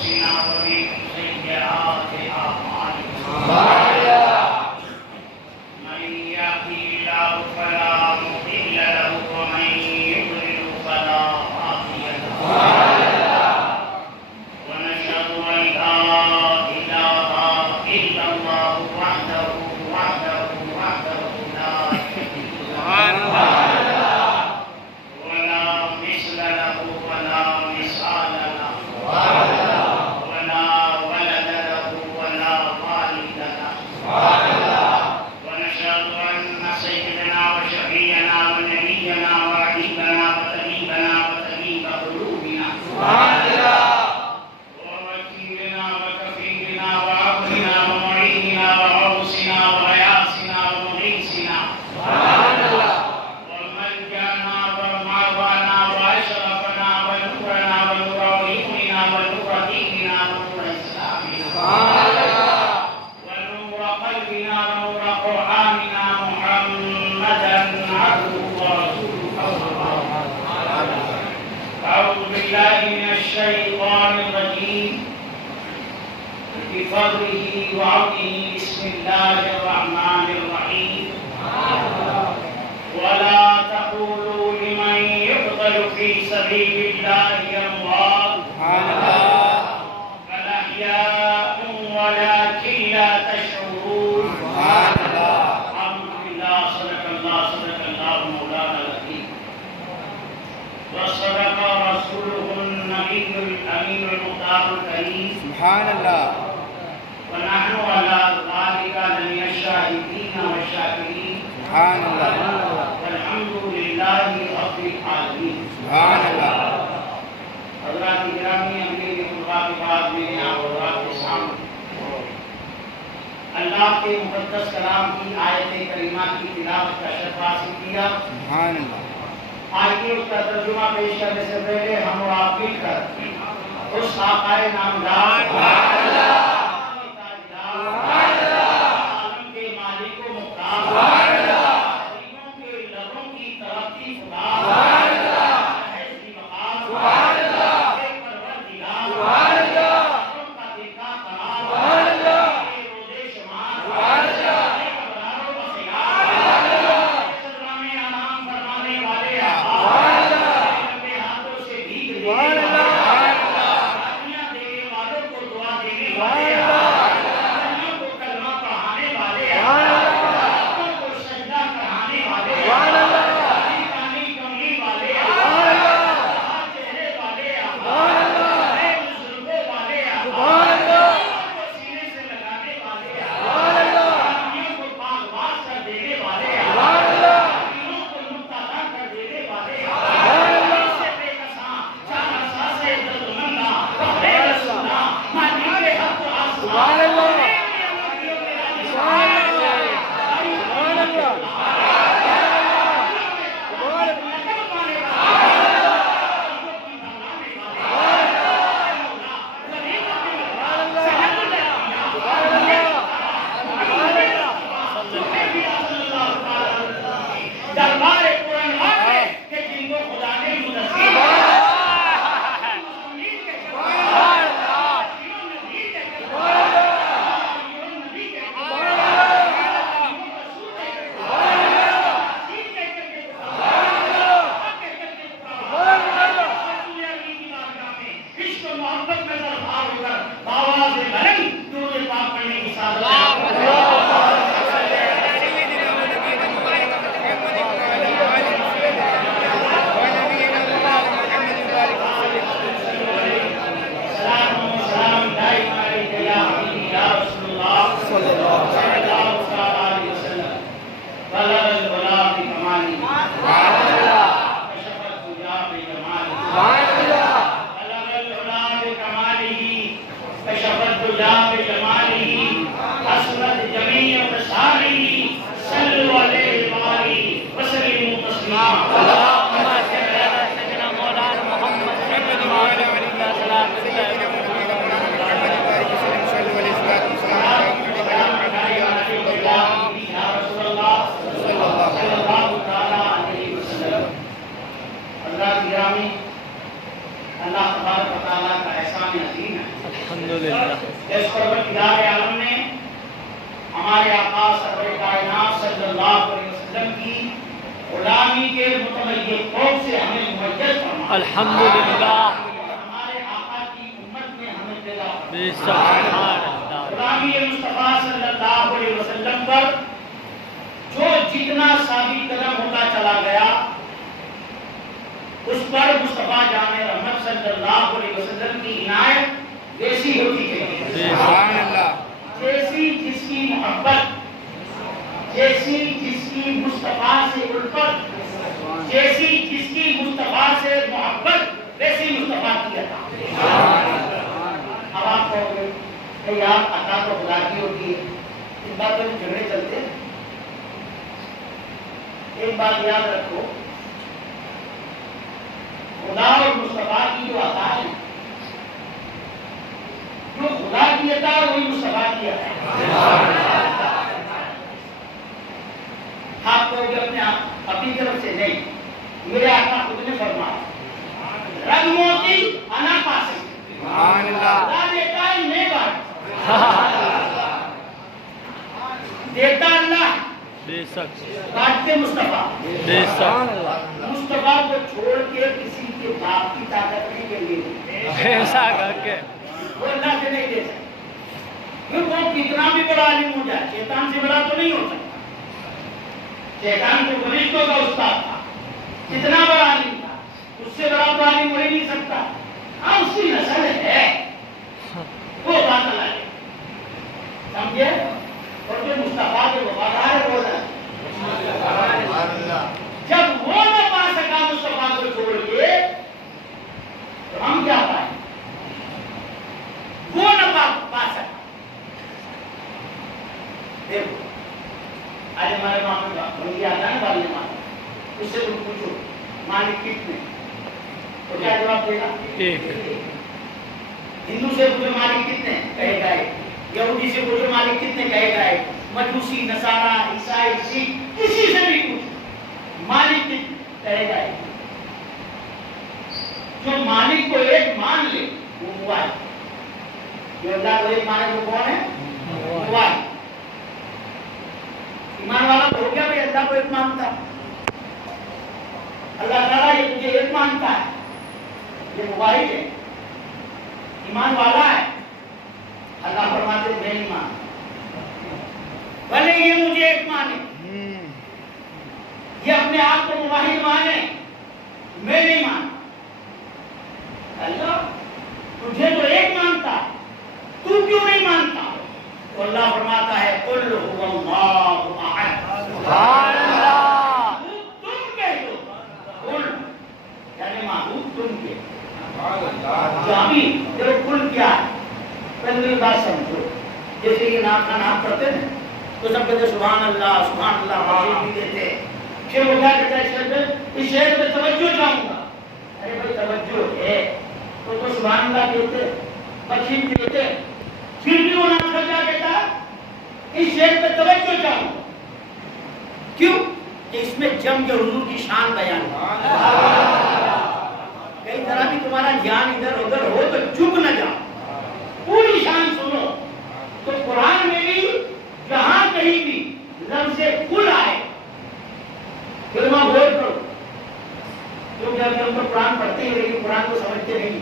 أنفسنا ومن سيئات أعمالنا من يهده الله فلا مضل له ومن يضلل فلا هادي له ونشهد أن لا إله إلا الله وحده لا شريك له ولا مثل له ولا مثال له ولا ولد له ولا والد له ونشهد أن سيدنا وشفيعنا ونبينا وحبيبنا وطبيبنا وطبيب قلوبنا ووكيلنا وكفيلنا وعبدنا ومعيننا وغوثنا وغياثنا ومغيثنا وملجأنا ومأوانا وأشرفنا ونورنا ونور علمنا ونور ديننا ونور إسلامنا ونور قلبنا ونور قرآننا محمدا عبده ورسوله أعوذ بالله من الشيطان الرجيم بفضله وعونه بسم الله الرحمن الرحيم ولا تقولوا لمن يقتل في سبيل الله أموات بل أحياء ولكن لا تشعرون الحمد لله صدق الله مولانا العظيم وصدق رسوله النبي الأمين المختار الكريم سبحان الله ونحن على ذلك لمن الشاهدين والشاكرين سبحان الله والحمد لله رب العالمين سبحان الله حضرات گرامی امیر خدا کے بعد میں آپ حضرات کے سامنے اللہ کے مقدس کلام کی آیت کریمہ کی تلاوت کا شرف حاصل کیا. سبحان اللہ. آئیے اس کا ترجمہ پیش کرنے سے پہلے ہم اور آپ مل کر اس آقا نامدار عالم کے مالک و مختار غریبوں کے لبوں کی ترقی خدا محض کی وقار کے پروردگار رحم کا دیکھا قرار کے روزے شمار کے ابراروں کا خیال صدرہ میں آرام فرمانے والے لمبے ہاتھوں سے بھیگ دینے والے دعائیاں دینے والوں کو دعا دینے والے کو کلمہ پڑھانے والے کو سجدہ کرانے والے کانی کملی والے چہرے والے بزرگوں والے کو سینے سے لگانے والے آدمیوں کو پاک باز کر دینے والے دلوں کو مبتلا کر دینے والے سے بے کساں چار عرصہ سے دردمندہ بے رسولہ مالک حق و آسمان دربار قرآن ہے کہ جن کو خدا نے مدثر عشق و محبت میں دربار ہو کر باواز بلند درود پاک پڑھنے کی سعادت سلام دائم علیک یا حبیبی یا رسول اللہ صلی اللہ علیہ وسلم بلغ البلاغ بکمالی کشف الدجا بجمالی بلغ العلا بکمالی کشف الحمدللہ اس پروردگار عالم نے ہمارے آقا سرور کائنات صلی اللہ علیہ وسلم کی غلامی کے متمیز خوف سے ہمیں ممیز فرمایا، الحمدللہ ہمارے آقا کی امت میں ہمیں پیدا فرمایا۔ بے شک سبحان اللہ غلامی مصطفیٰ صلی اللہ علیہ وسلم پر جو جتنا ثابت قدم ہوتا چلا گیا، اس پر مصطفیٰ جان رحمت صلی اللہ علیہ وسلم کی عنایت ویسی ہوتی گئی، سبحان اللہ جیسی جس کی محبت، جیسی جس کی مصطفیٰ سے الفت، جیسی جس کی مصطفیٰ سے محبت، ویسی مصطفیٰ کی عطا۔ اب آپ کہو گے کہ یار عطا تو خدا کی ہوتی ہے، اس باتوں میں جھگڑے چلتے ہیں۔ ایک بات یاد رکھو، خدا اور مصطفیٰ کی جو عطا ہے، جو خدا کی عطا ہے وہی مصطفیٰ کی عطا ہے۔ آپ کہو گے اپنی طرف سے نہیں، میرے آقا خود نے فرمایا رگ موتی انا پاسے، سبحان اللہ خدا دیتا ہے میں دیتا اللہ، بے شک بانٹتے مصطفیٰ۔ بے شک مصطفیٰ کو چھوڑ کے کسی کے باپ کی طاقت نہیں کے لیے ایسا کر کے وہ اللہ سے نہیں دے سکتا، پھر وہ کتنا بھی بڑا عالم ہو جائے، شیطان سے بڑا تو نہیں ہو سکتا۔ شیطان تو فرشتوں کا استاد تھا، کتنا بڑا عالم تھا، اس سے بڑا تو عالم ہو ہی نہیں سکتا۔ ہاں اس کی نسل ہے، وہ بات الگ ہے، سمجھے؟ اور جو مصطفیٰ کے وفادار ہے وہ ہے، جب وہ نہ پا سکا مصطفیٰ کو چھوڑ کے تو ہم کیا پائیں؟ وہ نہ پا سکا۔ دیکھو آج ہمارے ماں کا بندی آتا ہے نا والی ماں، اس سے تم پوچھو مالک کتنے، تو کیا جواب دے گا؟ ایک ہندو سے پوچھو مالک کتنے، کہے گا ایک۔ یہودی سے پوچھو مالک کتنے، کہے گا ایک۔ مجوسی، نصارا، عیسائی، سکھ، کسی سے بھی پوچھو مالک کتنے، کہے گا ایک۔ جو مالک کو ایک مان لے وہ ہوا ہے، جو اللہ کو ایک مانے وہ کون ہے؟ ہوا ہے۔ ایمان والا تو ہو گیا بھائی اللہ کو ایک مانتا ہے، اللہ تعالیٰ یہ تجھے ایک مانتا ہے، یہ مباحث ہے، ایمان والا ہے۔ اللہ فرماتے میں نہیں مانتا، بھلے یہ مجھے ایک مانے، یہ اپنے آپ کو مباحث مانے، میں نہیں مانتا۔ اللہ تجھے تو ایک مانتا ہے، تو کیوں نہیں مانتا؟ تو اللہ فرماتا ہے قل هو اللہ احد، سبحان اللہ تم کہہ دو، قل یعنی معبود تم کے جامی، جو قل کیا ہے پہلے بات سمجھو۔ جیسے یہ نعت خان آپ پڑھتے ہیں تو سب کہتے سبحان اللہ معبود بھی دیتے، پھر وہ کیا کہتا ہے اس شعر پہ توجہ چاہوں گا، ارے بھائی توجہ ہے تو سبحان اللہ کہتے، بخشش دیتے، پھر بھی وہ نعت خان کیا کہتا ہے اس شعر پہ توجہ چاہوں گا، کیوں کہ اس میں جم کے حضور کی شان بیان ہے۔ کئی طرح بھی تمہارا دھیان ادھر ادھر ہو تو چپ نہ جاؤ، پوری شان سنو۔ تو قرآن میں بھی جہاں کہیں بھی لفظ کل آئے کلمہ غور کرو، کیونکہ ابھی ہم تو قرآن پڑھتے ہیں لیکن قرآن کو سمجھتے نہیں۔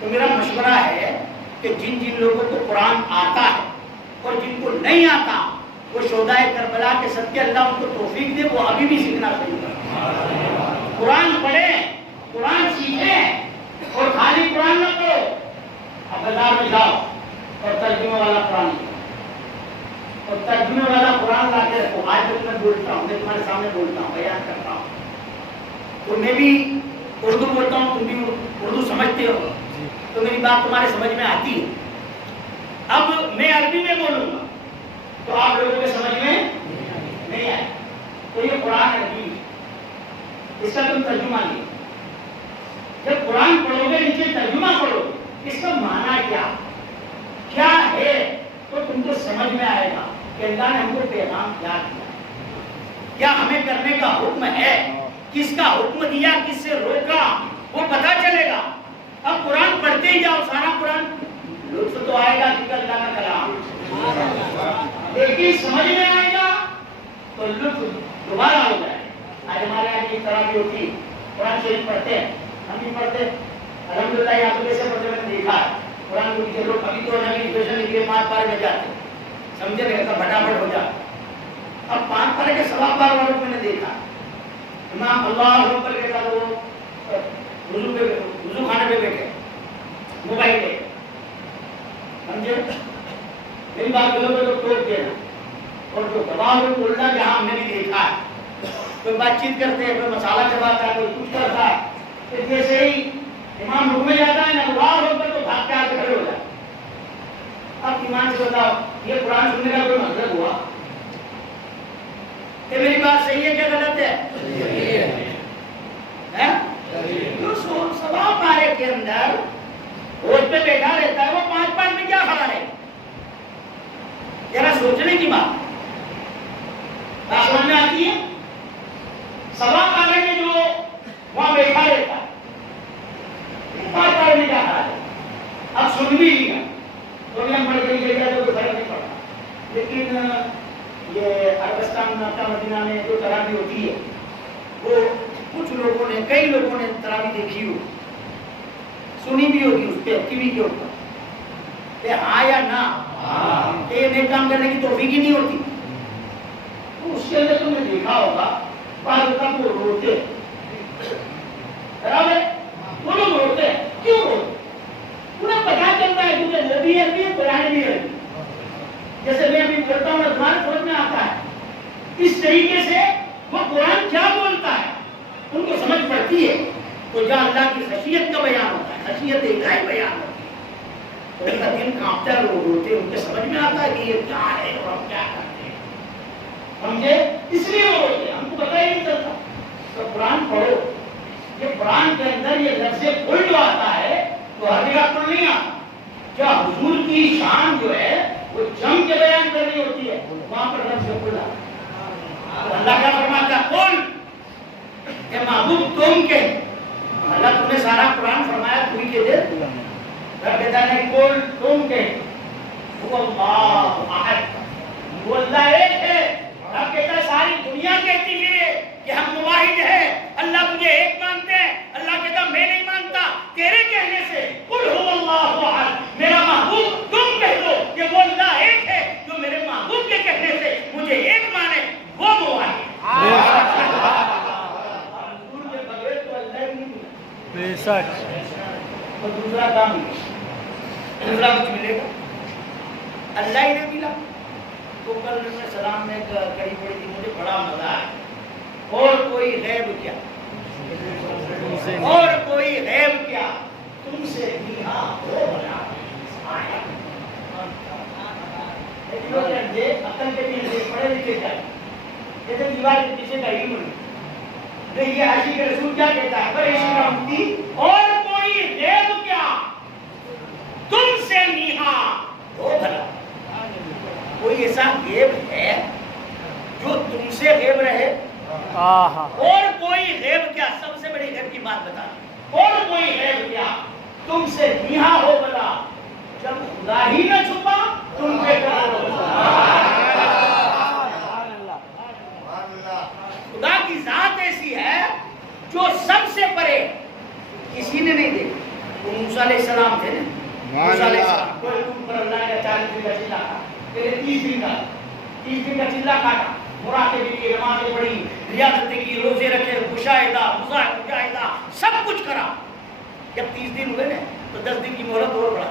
تو میرا مشورہ ہے کہ جن جن لوگوں کو قرآن آتا ہے اور جن کو نہیں آتا وہ شہدائے کربلا کے صدقے اللہ ان کو توفیق دے، وہ ابھی بھی سیکھنا شروع کریں، قرآن پڑھیں، قرآن سیکھیں، اور خالی قرآن نہ پڑھو۔ اب بازار میں جاؤ اور ترجمے والا قرآن اور ترجمے والا قرآن لا کے رکھو۔ آج میں بولتا ہوں، میں تمہارے سامنے بولتا ہوں، بیان کرتا ہوں، تو میں بھی اردو بولتا ہوں، تم بھی اردو سمجھتے ہو، تو میری بات تمہارے سمجھ میں آتی ہے۔ اب میں عربی میں بولوں گا تو آپ لوگوں کے سمجھ میں نہیں آئے، تو یہ قرآن عربی، اس کا تم ترجمہ لے، جب قرآن پڑھو گے نیچے ترجمہ پڑھو اس کا معنی کیا ہے تو تم کو سمجھ میں آئے گا کہ اللہ نے ہم کو پیغام کیا کیا ہمیں کرنے کا حکم ہے، کس کا حکم دیا، کس سے روکا، وہ پتہ چلے گا۔ اب قرآن پڑھتے ہی جاؤ، سارا قرآن لیکن سمجھ میں آئے گا تو لطف دوبارہ ہو جائے. آج ہمارے یہاں کی طرح بھی ہوتی قرآن شریف پڑھتے ہیں, ہم بھی پڑھتے ہیں الحمدللہ. یہاں تو کیسے پڑھتے میں نے دیکھا ہے قرآن کو کسی لوگ ابھی تو نویفیکیشن کے 5 بار میں جاتے سمجھے نہیں ایسا پھٹافٹ ہو جاتا. اب 5 بار کے 7 بار والوں کو میں نے دیکھا امام اللہ اکبر کے ساتھ وہ وضو خانے پہ بیٹھے موبائل پہ سمجھے. میری بات بولو تو ٹوک دینا. اور جو گواہ لوگ بولنا جہاں ہم نے بھی دیکھا ہے کوئی بات چیت کرتے ہیں, کوئی مسالہ چباتا ہے, کوئی کچھ کرتا ہے, کہ جیسے ہی امام رک میں جاتا ہے نا اللہ اکبر تو بھاگ کے آ کے کھڑے ہو جاتے. اب ایمان سے بتاؤ یہ قرآن سننے کا کوئی مطلب ہوا کہ میری بات صحیح ہے کیا غلط ہے؟ جو سوا پارے کے اندر روز پہ بیٹھا رہتا ہے وہ 5 پانچ میں کیا کھڑا رہے؟ ذرا سوچنے کی بات سمجھ میں آتی ہے. سوا پارے میں جو وہاں بیٹھا رہتا ہے 5 پارے میں کیا کھڑا ہے؟ اب سن بھی لیا تو بھی ہم پڑھ کے لے جائے تو کوئی فرق نہیں پڑا. لیکن یہ عربستان مکہ مدینہ میں جو تراویح ہوتی ہے وہ کچھ لوگوں نے کئی لوگوں نے تراویح دیکھی ہو سنی بھی ہوگی اس پہ ٹی وی کے اوپر کہ ہاں یا نہ یہ نیک کام کرنے کی توفیق ہی نہیں ہوتی. تو اس کے اندر تم نے دیکھا ہوگا بعض اوقات وہ روتے برابر وہ لوگ روتے کیوں روتے؟ انہیں پتا چلتا ہے کیونکہ وہ بھی ہے قرآن بھی ہے. جیسے میں ابھی پڑھتا ہوں تمہارے سمجھ میں آتا ہے اس طریقے سے وہ قرآن کیا بولتا ہے ان کو سمجھ پڑتی ہے. تو جہاں اللہ کی خشیت کا بیان ہوتا ہے خشیت الہی بیان ہوتی ہے تو ان کا دل کانپتا ہے, لوگ روتے ہیں, ان کے سمجھ میں آتا ہے کہ یہ کیا ہے اور ہم کیا کرتے ہیں سمجھے. اس لیے وہ روتے ہیں, ہم کو پتہ ہی نہیں چلتا. تو قرآن پڑھو, یہ قرآن کے اندر یہ لفظ کل جو آتا ہے تو ہر جگہ کل نہیں آتا. کیا حضور کی شان جو ہے وہ جم کے بیان کرنی ہوتی ہے وہاں پر لفظ کل آتا ہے. اللہ کا فرماتا ہے کل کہ محبوب تم کے اللہ تم نے سارا قرآن فرمایا تو ہی کے دے رب کہتا ہے کل تم کے وہ اللہ احد وہ اللہ ایک ہے. رب کہتا ہے ساری دنیا کہتی ہے کہ ہم موحد ہیں اللہ تجھے ایک مانتے ہیں. اللہ کہتا میں نہیں مانتا تیرے کہنے سے قل هو اللہ احد میرا محبوب تم کہہ دو کہ وہ اللہ ایک ہے. جو میرے محبوب کے کہنے سے مجھے ایک مانے وہ موحد بے شک. اور دوسرا کام دوسرا کچھ ملے گا اللہ ہی نے ملا. تو کل میں سلام میں کڑی پڑی تھی مجھے بڑا مزہ آیا. اور کوئی غیب کیا اور کوئی غیب کیا تم سے نیہا ہو بنا عقل کے پیچھے پڑھے لکھے جائے جیسے دیوار کے پیچھے کا علم نہیں. یہ عاشق رسول کیا کہتا ہے عشق کا مفتی اور کوئی غیب کیا تم سے نیہا ہو بھلا. کوئی ایسا غیب ہے جو تم سے غیب رہے؟ اور کوئی غیب کیا سب سے بڑی غیب کی بات بتا. اور کوئی غیب کیا تم سے نیہا ہو بھلا. جب خدا ہی نہ چھپا تم پہ خدا کی ذات ایسی ہے جو سب سے پرے کسی نے نہیں دیکھا. وہ موسیٰ علیہ السلام تھے نا, موسیٰ علیہ السلام کوئی اوپر اللہ نے 40 دن کا چلا کھا پھر 30 دن کا چلا کاٹا. مراقبے کی نمازیں پڑھی, ریاضتیں کی, روزے رکھے, مجاہدہ سب کچھ کرا. جب 30 دن ہوئے نا تو 10 دن کی مہلت اور بڑھا.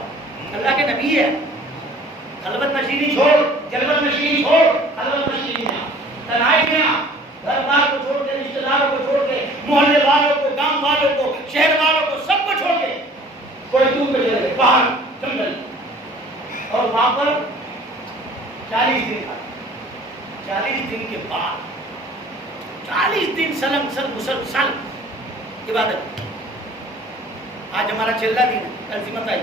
اللہ کے نبی ہے, خلوت نشینی چھوڑ, جلوت نشینی چھوڑ, خلوت نشینی نہ تنہائی نہ, گھر بار کو چھوڑ کے, رشتہ داروں کو چھوڑ کے, محلے والوں کو, گاؤں والوں کو, شہر والوں کو, سب کو چھوڑ کے کوئی دور پہ چلے گئے پہاڑ جنگل. اور وہاں پر 40 دن 40 دن کے بعد 40 دن سلم مسلسل عبادت. آج ہمارا چل رہا دن ہے, کل سمت آئی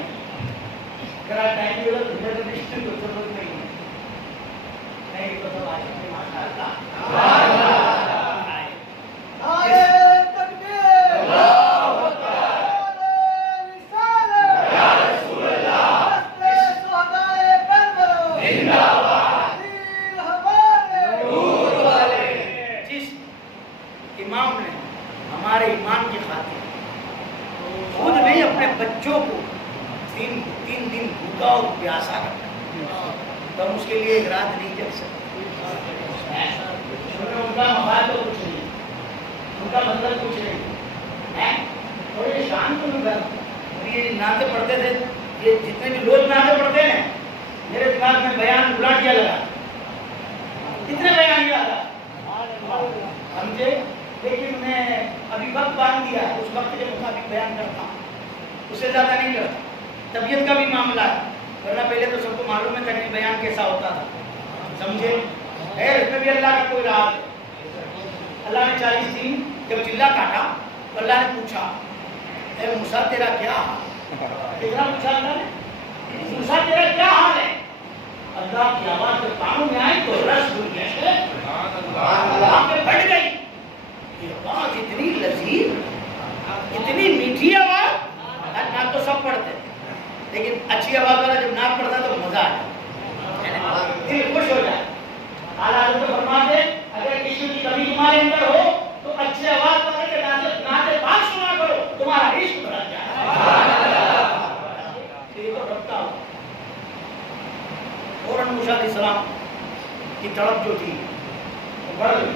کرا ٹائم بھی ہوگا تو پھر رجسٹر کو ضرورت نہیں ہے. نہیں تو سب آج کے ماشاءاللہ 3 دن بھوکا اور پیاسا رکھا تو ہم اس کے لیے ایک رات نہیں جگ سکتے. ان کا مفاد تو کچھ نہیں, ان کا مطلب کچھ نہیں. اور یہ شان تو نہیں, یہ نعتیں پڑھتے تھے, یہ جتنے بھی لوگ نعتیں پڑھتے ہیں میرے دماغ میں بیان گلاٹیا لگا, کتنے بیان یاد آ سمجھے, لیکن میں ابھی وقت باندھ دیا, اس وقت کے مطابق بیان کرتا ہوں, اس سے زیادہ نہیں کرتا. طبیعت کا بھی معاملہ ہے, ورنہ پہلے تو سب کو معلوم ہے تقریب بیان کیسا ہوتا تھا, سمجھے. اس میں بھی اللہ کا کوئی راز ہے. اللہ نے 40 دن جب چلا کاٹا تو اللہ نے پوچھا, اے موسیٰ تیرا کیا حال, کتنا پوچھا اللہ نے, موسیٰ تیرا کیا حال ہے. اللہ کی آواز جب کانوں میں آئی تو رس بھول گئے, آنکھیں پھٹ گئی. یہ آواز اتنی لذیذ, اتنی میٹھی آواز. نعت تو سب پڑھتے لیکن اچھی آواز والا جب نعت پڑھتا تو مزہ آیا, دل خوش ہو جائے. اعلیٰ حضرت فرماتے اگر کسی کی کمی تمہارے اندر ہو تو اچھے آواز والے کے نعت پاک سنا کرو, تمہارا عشق بڑھ جائے. یہ تو ربطہ ہو. فوراً موسیٰ علیہ السلام کی طرف جو تھی وہ بڑھ گئی.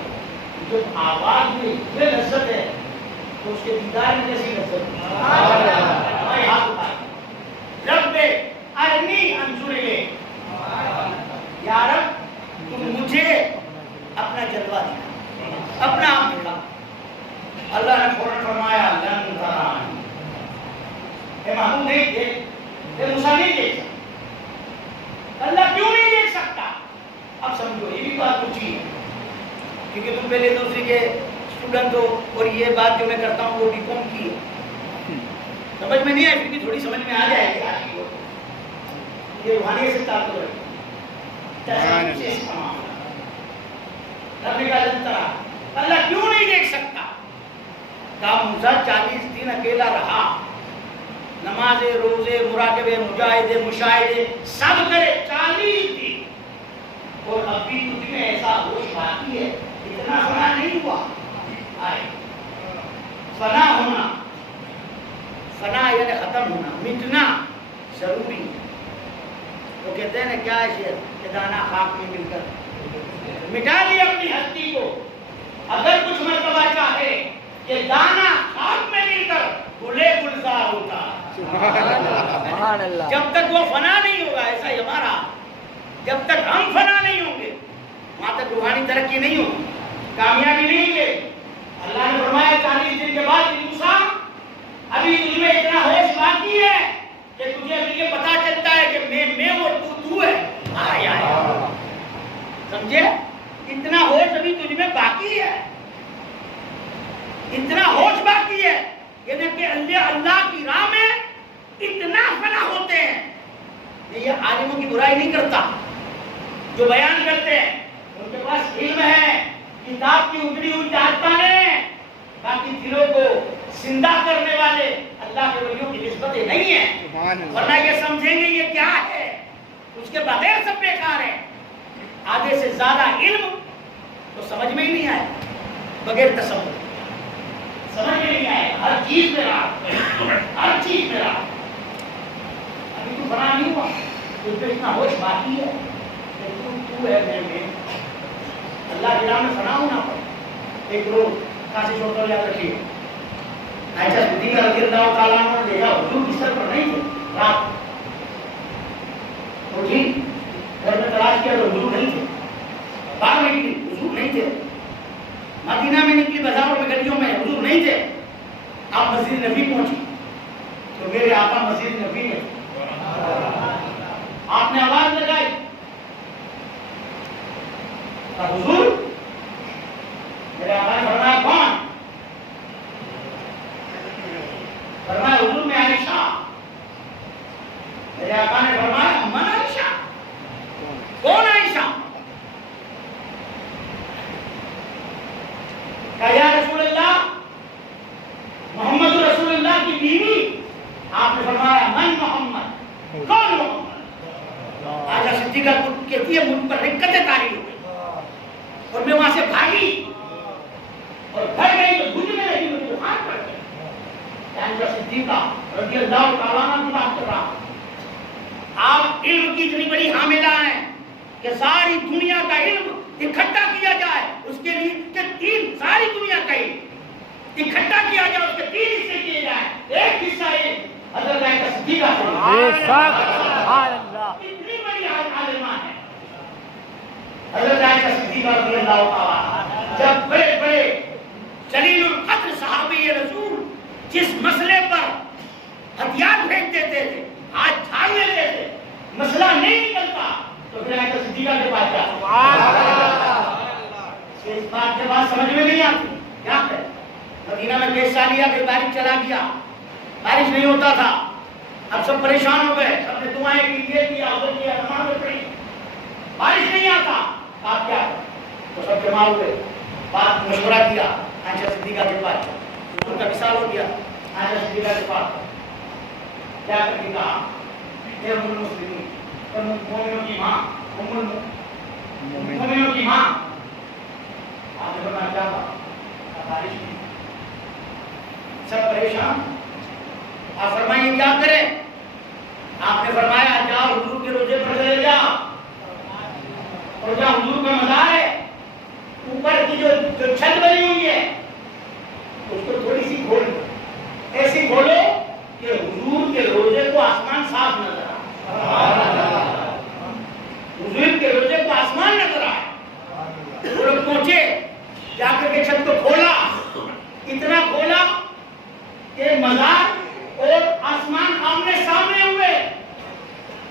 جب آواز میں اتنے لذت ہے تو اس کے دیدار میں کیسی لذت ہے. ہمارے ہاتھ اٹھائے, رب ارنی انظر الیک, یا رب تم مجھے اپنا جلوہ دکھا, اپنا آپ دکھا. اللہ نے فوراً فرمایا لن ترانی, اے محمود نہیں دیکھ, اے موسیٰ نہیں دیکھ سکتا. اللہ کیوں نہیں دیکھ سکتا؟ اب سمجھو یہ بھی بات پوچھی ہے کیونکہ تم پہلے دوسری کے اسٹوڈنٹ ہو, اور یہ بات جو میں کرتا ہوں وہ بھی کون کی ہے, سمجھ میں نہیں آئی, پھر بھی تھوڑی سمجھ میں آ جائے گی. آج کی یہ روحانیت سے تعلق رکھتی ہے. اللہ کیوں نہیں دیکھ سکتا؟ کہا موسیٰ 40 دن اکیلا رہا, نماز روزے مراقبے مجاہدے مشاہدے سب کرے 40 دن, اور ابھی تجھ میں ایسا ہوش باقی ہے, اتنا فنا نہیں ہوا. فنا ہونا, فنا یعنی ختم ہونا, مٹنا ضروری. وہ کہتے ہیں نا کیا ہے شعر, کہ دانا خاک میں مل کر مٹا لی اپنی ہستی کو. اگر کچھ مرتبہ چاہے کہ دانا خاک میں مل کر گلے گلزار ہوتا, جب تک وہ فنا نہیں ہوگا, ایسا ہی ہمارا, جب تک ہم فنا نہیں ہوں گے وہاں تک روحانی ترقی نہیں ہوگی, کامیابی نہیں ہوگی. اللہ نے فرمایا 40 دن کے بعد موسیٰ ابھی تجھ میں اتنا ہوش باقی ہے کہ تجھے ابھی یہ پتا چلتا ہے کہ میں اور تو ہے. سمجھے, اتنا ہوش ابھی تجھ میں باقی ہے, اتنا ہوش باقی ہے. یعنی کہ اللہ کی راہ میں اتنا فنا ہوتے ہیں. یہ عالموں کی برائی نہیں کرتا جو بیان کرتے ہیں, ان کے پاس علم ہے, کتاب کی اجڑی ہوئی داستانیں, باقی دلوں کو زندہ کرنے والے اللہ کے ولیوں کی نسبتیں نہیں ہیں. ورنہ یہ سمجھیں گے یہ کیا ہے, اس کے بغیر سب بیکار ہیں. آدھے سے زیادہ علم تو سمجھ میں ہی نہیں آئے, بغیر تصور سمجھ میں نہیں آئے. ہر چیز میں رہا, ہر چیز میں رہا. ابھی تو بنا نہیں ہوا, تجھ پہ اتنا ہوش باقی ہے کہ تو ہے میں. اللہ کی راہ میں فنا ہونا پڑے. ایک لوگ کاشی چھوڑ کر یاد رکھیے, عائشہ صدیقہ رضی اللہ تعالیٰ عنہ نے دیکھا حضور بستر پر نہیں تھے, رات اٹھی گھر میں تلاش کیا تو حضور نہیں تھے. باہر نکلی حضور نہیں تھے. مدینہ میں نکلی بازاروں میں گلیوں میں حضور نہیں تھے. آپ مسجد نبی پہنچی تو میرے آقا مسجد نبی میں. آپ نے آواز لگائی, حضور, میرے آقا نے فرمایا کون؟ فرمایا حضور میں عائشہ. میرے آقا نے فرمایا من عائشہ, کون عائشہ؟ کہا یا رسول اللہ, محمد رسول اللہ کی بیوی. آپ نے فرمایا من محمد, کون محمد؟ عائشہ صدیقہ کہتی ہے مجھ پر رکتیں طاری ہو گئی اور میں وہاں سے بھاگی اور گھر گئی تو دھوپ میں رہی, مجھے بخار پڑ گئی. عائشہ صدیقہ رضی اللہ تعالیٰ عنہ کی بات کر رہا, علم کی اتنی بڑی حاملہ ہیں کہ ساری دنیا کا علم اکٹھا کیا جائے اس کے لیے کہ ساری دنیا کا علم اکٹھا کیا جائے، اس کے 3 حصے کیے جائیں، ایک حصہ حضرت عائشہ صدیقہ سے۔ بے شک سبحان اللہ اتنی بڑی عالمہ ہے حضرت عائشہ صدیقہ رضی اللہ تعالیٰ، جب بڑے بڑے جلیل القدر صحابی رسول جس مسئلے پر ہتھیار پھینک دیتے تھے، ہاتھ چھاڑ لیتے تھے، مسئلہ نہیں نکلتا تو پھر عائشہ صدیقہ کے پاس جاتے۔ اس بات کے بعد سمجھ میں نہیں آتی کیا ہے؟ مدینہ میں پیسہ لیا، پھر بارش چلا گیا، بارش نہیں ہوتا تھا، اب سب پریشان ہو گئے، سب نے دعائیں کی، یہ کیا، وہ کیا، نماز پڑھی، بارش نہیں آتا، آپ کیا کریں؟ تو سب جمع ہوئے، بات مشورہ کیا عائشہ صدیقہ کے پاس، ان کا وصال ہو گیا عائشہ صدیقہ کے پاس، کیا کر کے کہا اے ام المسلمین، مومنوں کی ماں، مومنوں کی ماں، آپ نے فرمایا کیا بات؟ بارش نہیں، سب پریشان، آپ فرمائیے کیا کریں؟ آپ نے فرمایا جاؤ حضور کے روزے پر چلے جاؤ، اور جہاں حضور کا مزار ہے اوپر کی جو چھت بنی ہوئی ہے اس کو تھوڑی سی کھول دو، ایسی کھولو کہ حضور کے روزے کو آسمان صاف نظر آئے، حضور کے روزے کو آسمان نظر آئے۔ وہ لوگ پہنچے، جا کر کے چھت کو کھولا، اتنا کھولا کہ مزار اور آسمان آمنے سامنے ہوئے۔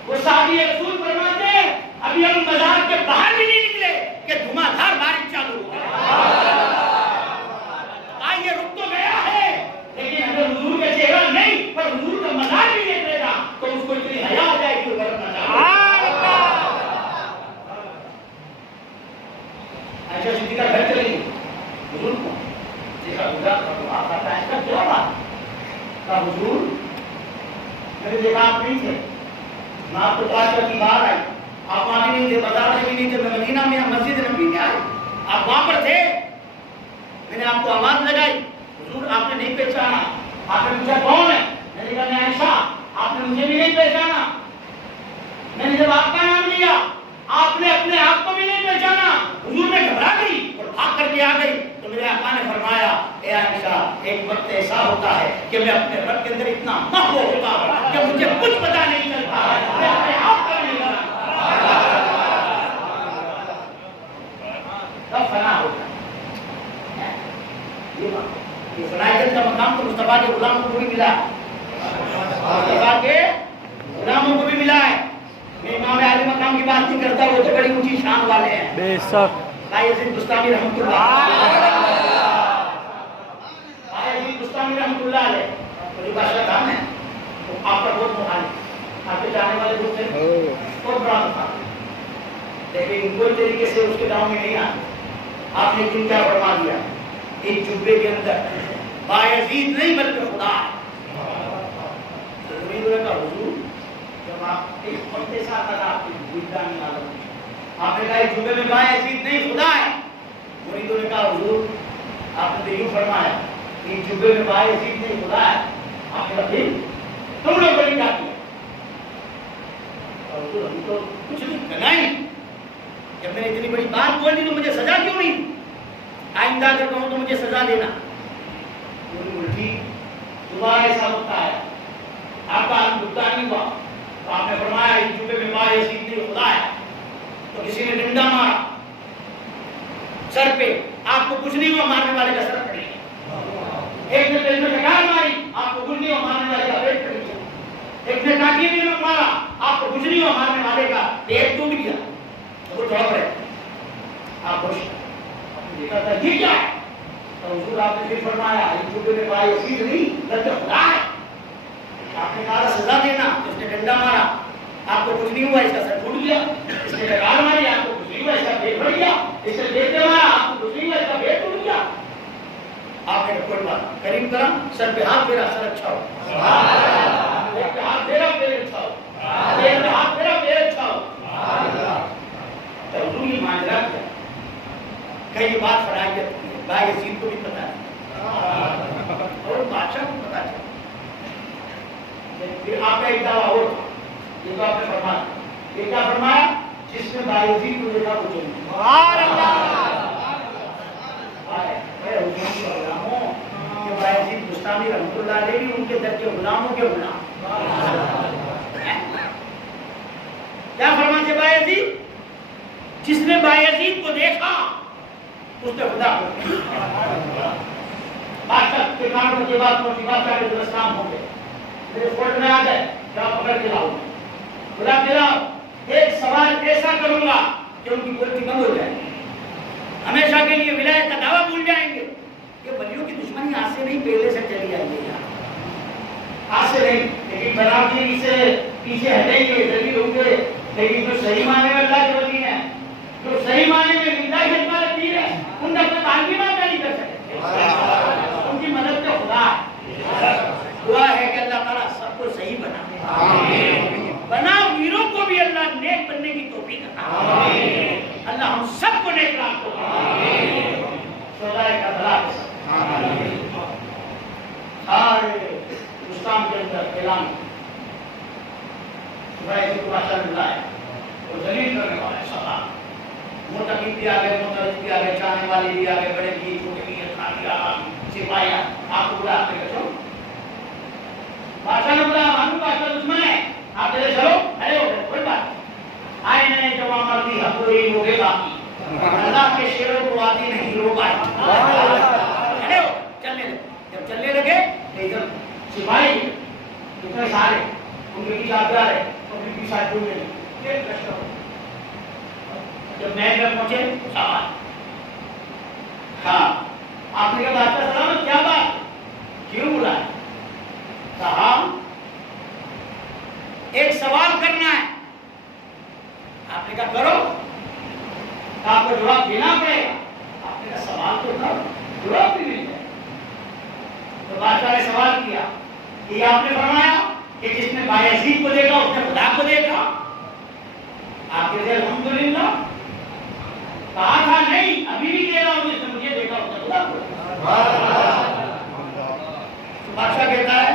وہ صحابی رسول فرماتے ہیں ابھی ہم مزار کے باہر بھی نہیں نکلے کہ دھواں دھار بارش چالو ہو گئی۔ آئیے رک تو گیا ہے لیکن اگر حضور کا چہرہ نہیں پر حضور کا مزار بھی نہیں رہے گا تو اس کو اتنی حیا ہو جائے گی وہ غلط نہ جائے۔ عائشہ صدیقہ گھر چلی گئی، حضور کو دیکھا، گزرا آپ کا عائشہ کیا بات؟ کہا حضور میں نے دیکھا آپ نہیں تھے، میں آپ کو عائشہ کی بات آئی، آپ وہاں بھی نہیں تھے، بازار میں بھی نہیں تھے، میں مدینہ میں مسجد نبی میں آئے، آپ وہاں پر تھے، میں نے آپ کو آواز لگائی، حضور آپ نے نہیں پہچانا، آپ نے پوچھا کون ہے، میں نے کہا میں عائشہ، آپ نے مجھے بھی نہیں پہچانا، میں نے جب آپ کا نام لیا آپ نے اپنے آپ کو بھی نہیں پہچانا، حضور نے گھبرا گئی اور بھاگ کر کے آ گئی، تو میرے آقا نے فرمایا اے عائشہ ایک وقت ایسا ہوتا ہے کہ میں اپنے رب کے اندر اتنا محو ہوتا ہوں کہ مجھے کچھ پتا نہیں چلتا ہے، میں اپنے آپ کا نہیں جانتا، تب فنا ہوتا ہے۔ یہ فنائیت کا مقام تو مصطفیٰ کے غلاموں کو بھی ملا ہے، مصطفیٰ کے غلاموں کو بھی ملا ہے۔ میں امام عالی مقام کی بات نہیں کرتا، وہ تو بڑی اونچی شان والے ہیں، بے شک بھائی عزیز بستانی رحمۃ اللہ، بھائی عزیز بستانی رحمۃ اللہ علیہ بڑی بادشاہ خان ہے، تو آپ کا بہت مخالف، آپ کے جانے والے دوست ہیں، بہت بڑا مخالف، لیکن کوئی طریقے سے اس کے داؤں میں نہیں آتے۔ آپ نے دن کیا فرما دیا، ایک جبے کے اندر بایزید نہیں بلکہ خدا ہے۔ مریدوں نے کہا حضور جب آپ ایک پردے ساتھ آتا آپ کی بھیدانی عالم، آپ نے کہا ایک جبے میں بایزید نہیں خدا ہے۔ مریدوں نے کہا حضور آپ نے تو یوں فرمایا ایک جبے میں بایزید نہیں خدا ہے، آپ نے کہا پھر تم لوگ بڑی کیا کیا؟ حضور ہم تو کچھ نہیں کرنا ہی، جب میں نے اتنی بڑی بات بول دی تو مجھے سزا کیوں نہیں؟ آئندہ اگر کہوں تو مجھے سزا دینا۔ دوبارہ ایسا ہوتا ہے آپ کا بھگتا نہیں ہوا تو آپ نے فرمایا اس جبے میں ماں یزید نہیں خدا ہے، تو کسی نے ڈنڈا مارا سر پہ، آپ کو کچھ نہیں ہوا، مارنے والے کا سر پڑ گیا۔ ایک نے پیٹ میں ڈھکار ماری، آپ کو کچھ نہیں ہوا، مارنے والے کا پیٹ پڑ گیا۔ ایک نے کاٹی میں مارا، آپ کو کچھ نہیں ہوا، مارنے والے کا پیٹ ٹوٹ گیا۔ وہ جواب رہے آپ خوش دیکھا تھا یہ کیا ہے؟ تو حضور آپ نے پھر فرمایا اس جبے میں ماں یزید نہیں بلکہ خدا ہے۔ آپ نے کہا سزا دینا، اس نے ڈنڈا مارا، آپ کو کچھ نہیں ہوا، اس کا سر ٹوٹ گیا۔ اس نے ڈکار ماری، آپ کو کچھ نہیں ہوا، اس کا پیٹ بڑھ گیا۔ اس نے پیٹ مارا، آپ کو کچھ نہیں ہوا، اس کا پیٹ ٹوٹ گیا۔ آپ نے کوئی بات کریم کرم، سر پہ ہاتھ پھیرا، سر اچھا ہو، پیٹ پہ ہاتھ پھیرا، پیر اچھا ہو، پیٹ پہ ہاتھ پھیرا، پیر اچھا ہو۔ تو حضور یہ ماجرا کیا کہ یہ بات فنائیت کی ہے، بھائی یزید کو بھی پتا ہے اور بادشاہ کو پتا چلا۔ پھر آپ کا ایک دعویٰ اور تھا، یہ تو آپ نے فرمایا یہ کیا فرمایا؟ جس نے بایزید کو دیکھا وہ جنتی۔ سبحان اللہ۔ بایزید بستامی رحمۃ اللہ علیہ بھی ان کے در کے غلاموں کے غلام۔ کیا فرماتے بایزید؟ جس نے بایزید کو دیکھا اس نے خدا کو بادشاہ کے کانوں کے بعد موٹی بادشاہ کے دستام ہوں گے، میرے فورٹ میں آ جائے کیا پکڑ کے لاؤ، بلا کے لاؤ، ایک سوال ایسا کروں گا کہ ان کی بولتی بند ہو جائے، ہمیشہ کے لیے ولایت کا دعویٰ بھول جائیں گے۔ کہ ولیوں کی دشمنی آج سے نہیں، پہلے سے چلی آئی ہے یہاں، آج سے نہیں، لیکن بناوٹی سے پیچھے ہٹیں گے، ذلیل ہوں گے، لیکن جو صحیح معنی میں اللہ کے ولی ہیں، جو صحیح معنی میں اللہ کے ہمارے پیر ہیں، ان کا اپنا تعلیم نہیں کر سکتے، ان کی مدد کا خدا ہے۔ دعا ہے کہ اللہ تعالیٰ سب کو صحیح بنا ویروں کو بھی اللہ نیک بننے کی توفیق عطا، اللہ ہم سب کو نیک راہ کو سوائے کا بھلا کے ساتھ سارے ہندوستان کے اندر اعلان بایزید کو بادشاہ نے بلایا اور ذلیل کرنے والے سزا، مرتکب بھی آ گئے، مترجم بھی آ گئے، چاہنے والے بھی آ گئے، بڑے بھی چھوٹے بھی، سپاہی آپ کو بلا کے چلو، بادشاہ نے بولا ہم بادشاہ دشمن ہے، آپ چلے چلو، ارے ہو گئے کوئی بات آئے نہیں، جب مردی حقوری ہو گئے باقی اللہ کے شیروں کو آتی نہیں روک آئے، ارے ہو چلنے لگے، جب چلنے لگے تو ادھر سپاہی اتنے سارے ان کے پیچھے آپ جا رہے تو ان کی ساتھ ڈھونڈنے لگے، ایک کشت ہو جب محل میں پہنچے سوال، ہاں آپ نے کہا بادشاہ سلامت کیا بات کیوں بلایا؟ صاحب ایک سوال کرنا ہے، آپ نے کہا کرو، آپ کو جواب دینا پڑے گا، آپ نے کہا سوال تو کرو جواب بھی مل جائے، تو بادشاہ نے سوال کیا کہ آپ نے فرمایا کہ جس نے بایزید کو دیکھا اس نے خدا کو دیکھا، آپ کہتے ہیں الحمدللہ، کہا تھا نہیں ابھی بھی کہہ رہا ہوں جس نے مجھے دیکھا اس نے خدا کو دیکھا۔ تو بادشاہ کہتا ہے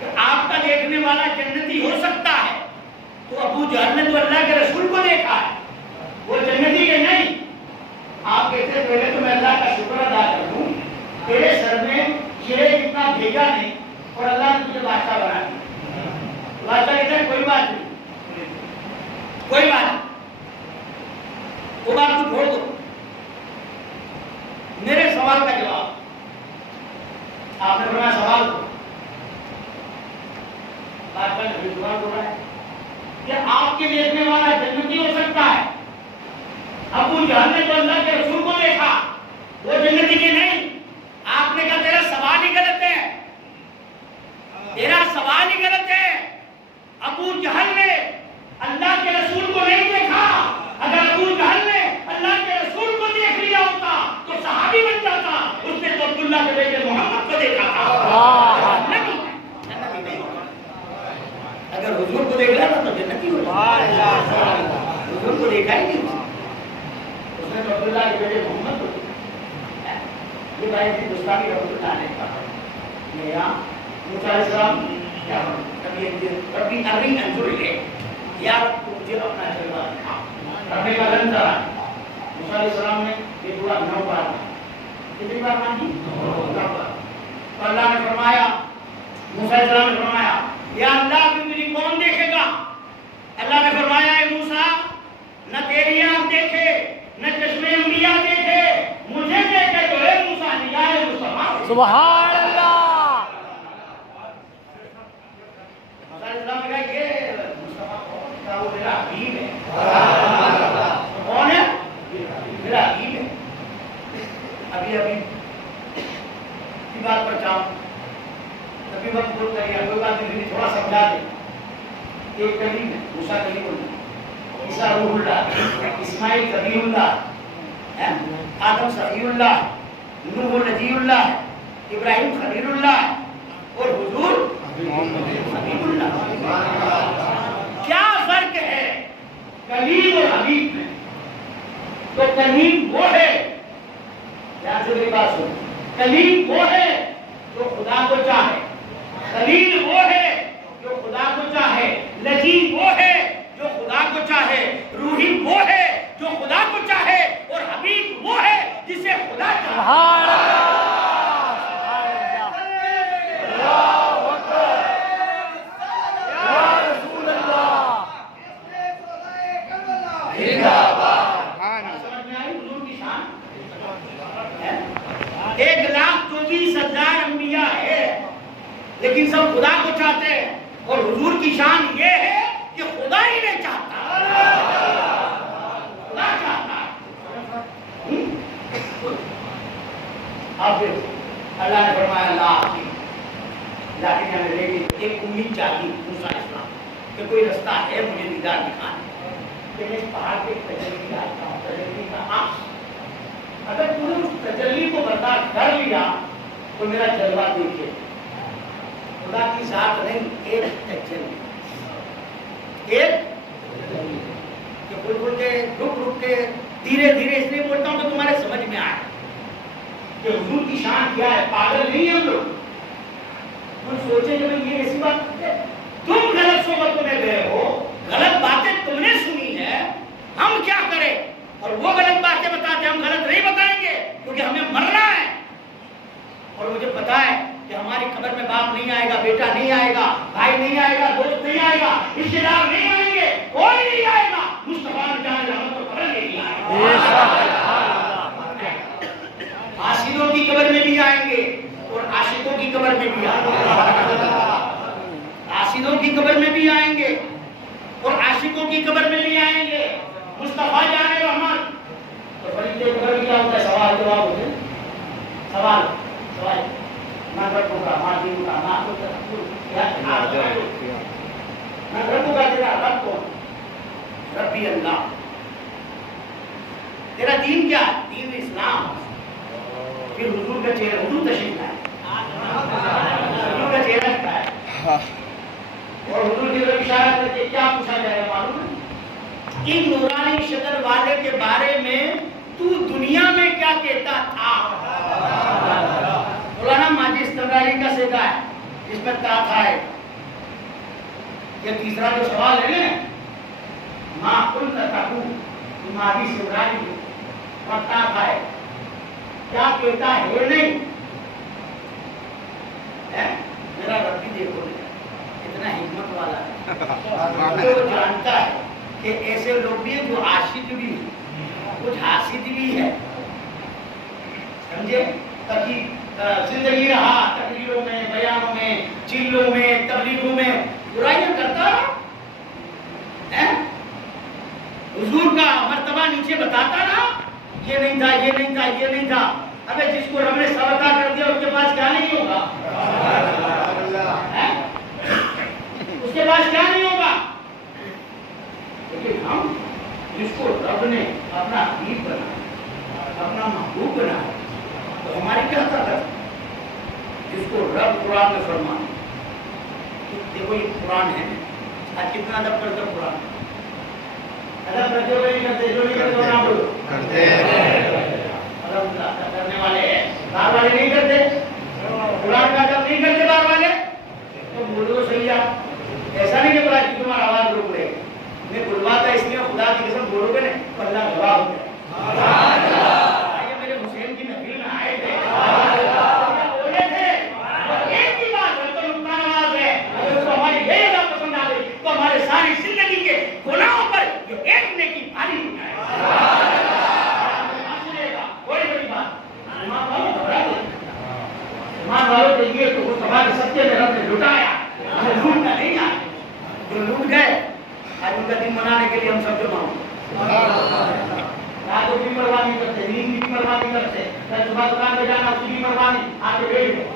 کہ آپ کا دیکھنے والا جنتی ہو سکتا ہے، تو ابو جہل نے تو اللہ کے رسول کو دیکھا ہے، وہ جنتی کے نہیں۔ آپ کہتے ہیں پہلے تو میں اللہ کا شکر ادا کر دوں، تیرے سر میں چیرے جتنا بھیجا نہیں اور اللہ نے تجھے بادشاہ بنا دیا۔ بادشاہ کہتے ہیں کوئی بات نہیں، کوئی بات نہیں، وہ بات کو چھوڑ دو، میرے سوال کا جواب آپ نے فرمایا سوال کو، بادشاہ نے سوال بول رہا ہے کہ آپ کے دیکھنے والا جنتی ہو سکتا ہے، ابو جہل نے تو اللہ کے رسول کو دیکھا، وہ جنتی کے نہیں۔ آپ نے کہا تیرا سوال ہی غلط ہے، تیرا سوال ہی غلط ہے، ابو جہل نے اللہ کے رسول کو نہیں دیکھا، اگر ابو جہل نے اللہ کے رسول کو دیکھ لیا ہوتا تو صحابی بن جاتا، اس نے تو عبداللہ کے بیٹے محمد کو دیکھا تھا، اگر حضور کو دیکھ رہا تھا تو جنتی ہو جاتا، حضور کو دیکھا ہی نہیں، اس نے تو عبداللہ کے بیٹے محمد کو دیکھا۔ یہ بایزید بستامی رحمۃ اللہ علیہ کا یہ یہاں موسیٰ علیہ السلام کیا ربی ارنی انظر الیک، یا رب تو مجھے اپنا جلوہ دکھا، رب کا لنظر آئے۔ موسیٰ علیہ السلام نے یہ دعا 9 بار کتنی بار مانگی؟ 9 بار۔ تو اللہ نے فرمایا، موسیٰ علیہ السلام نے فرمایا یا اللہ بھی مجھے کون دیکھے گا؟ اللہ نے فرمایا اے موسیٰ نہ تیری آنکھ دیکھے نہ چشمے انبیاء دیکھے، مجھے دیکھے تو اے موسیٰ نگاہ مصطفیٰ۔ سبحان اللہ۔ موسیٰ علیہ السلام نے کہا یہ مصطفیٰ کون تھا؟ وہ میرا حبیب ہے۔ کون ہے؟ میرا حبیب ہے۔ ابھی کی بات پر چاہوں ابھی وقت بول کر یا کوئی بات نہیں، تھوڑا سمجھا دیں۔ ایک کلیم ہے موسیٰ کلیم اللہ، عیسیٰ روح اللہ، اسماعیل کبیر اللہ، آدم صفی اللہ، نوح نجی اللہ، ابراہیم خلیل اللہ اور حضور حبیب اللہ۔ کیا فرق ہے کلیم اور حبیب میں؟ تو کلیم وہ ہے، یہاں سے میری بات سن، کلیم وہ ہے جو خدا کو چاہے، خلیل وہ ہے جو خدا کو چاہے، لذیذ وہ ہے جو خدا وہ ہے جو خدا کو چاہے اور حبیب وہ ہے جسے خدا چاہے. سبحان اللہ اللہ اکبر یا رسول اللہ زندہ باد. سمجھ میں آئی حضور کی شان؟ 1,24,000 انبیاء ہے لیکن سب خدا کو چاہتے ہیں اور حضور کی شان یہ ہے کہ خدا ہی نہیں چاہتا، خدا چاہتا. اب اللہ نے فرمایا اللہ کے ہمیں ایک امید چاہتی موسیٰ علیہ السلام کہ کوئی رستہ ہے مجھے دیدار دکھانے کہ میں اس پہاڑ پہ تجلی آتا ہوں، تجلی کا عکس. اگر تم نے اس تجلی کو برداشت کر لیا تو میرا جلوہ دیکھیے. خدا کی ذات نہیں، ایک تجلی، ایک کہ بول کے رک کے دھیرے دھیرے اس لیے بولتا ہوں کہ تمہارے سمجھ میں آئے کہ حضور کی شان کیا ہے. پاگل نہیں ہم لوگ. تم سوچے کہ یہ ایسی بات ہے، تم غلط صحبتوں میں گئے ہو، غلط باتیں تم نے سنی ہے، ہم کیا کریں؟ اور وہ غلط باتیں بتاتے، ہم غلط نہیں بتائیں گے کیونکہ ہمیں مرنا ہے. اور مجھے پتا ہے کہ ہماری قبر میں باپ نہیں آئے گا، بیٹا نہیں آئے گا، بھائی نہیں آئے گا، دوست نہیں آئے گا، رشتے دار نہیں آئیں گے، کوئی نہیں آئے گا. مصطفیٰ جان رحمت کو قبر میں نہیں آئے گا. عاشقوں کی قبر میں بھی آئیں گے اور عاشقوں کی قبر میں بھی آئیں گے. عاشقوں کی قبر میں بھی آئیں گے اور عاشقوں کی قبر میں بھی آئیں گے. مصطفیٰ جان رحمت تو فرشتے قبر میں کیا ہوتا ہے؟ سوال جواب ہوتے ہیں. سوال نہ ربوں کا ماں دین کا ماں کو نہ ربوں کا تیرا رب کون؟ ربی اللہ. تیرا دین کیا ہے؟ دین اسلام. پھر حضور کا چہرہ، حضور تشریف ہے، حضور کا چہرہ کیا ہے؟ اور حضور کی طرف اشارہ کر کے کیا پوچھا جائے گا معلوم ہے؟ ان نورانی شکل والے کے بارے میں تو دنیا میں کیا کہتا تھا؟ مولانا ماجد استمراری کا سیدھا ہے جس میں تا تھا ہے. یہ تیسرا جو سوال ہے نا، ماں کن تکو تمہاری سمرانی تا تھا ہے، کیا کہتا ہے نہیں؟ میرا رب بھی دیکھو اتنا حکمت والا ہے، وہ جانتا ہے کہ ایسے لوگ بھی ہیں جو عاشق بھی ہیں، کچھ حاسد بھی ہے. سمجھے؟ تاکہ زندگی رہا تقریروں میں، بیانوں میں، چلوں میں، تبلیغوں میں برائیاں کرتا رہا، حضور کا مرتبہ نیچے بتاتا رہا، یہ نہیں تھا، یہ نہیں تھا، یہ نہیں تھا. ابے جس کو رب نے سبتا کر دیا اس کے پاس کیا نہیں ہوگا؟ اس کے پاس کیا نہیں ہوگا؟ لیکن ہم جس کو رب نے اپنا حبیب بنا، اپنا محبوب بنا، تو ہماری کیا طاقت؟ جس کو رب قرآن میں فرمانے. دیکھو یہ قرآن ہے، آج کتنا ادب کرتا قرآن. ادب کرتے ہوئے نہیں کرتے، جو نہیں کرتے نہ بولو کرنے والے ہیں، بار والے نہیں کرتے. قرآن کا ادب نہیں کرتے بار والے تو بولو صحیح ہے. ایسا نہیں کہ بولا کہ تمہارا آواز روک رہے، میں بلواتا اس لیے خدا کی قسم بولو گے نہیں تو اللہ گواہ ہو جائے. یہ میرے حسین کی محفل میں آئے تھے، بولے تھے ایک ہی بات ہے تو نقطہ نواز ہے. اگر تو ہماری یہ ادا پسند آ گئی تو ہمارے ساری زندگی کے گناہوں پر جو ایک نیکی بھاری ہو جائے. کوئی بڑی بات ایمان والوں کے لیے تو مصطفیٰ کے سچے میں رب نے لٹایا، ہمیں لوٹنا نہیں آیا. جو لوٹ گئے آج ان کا دن منانے کے لیے ہم سب جمع ہوں. رات کو بھی پرواہ نہیں کرتے، نیند کی بھی پرواہ نہیں کرتے. صبح دکان پہ جانا اس کی بھی پرواہ نہیں، آ کے بیٹھ گئے.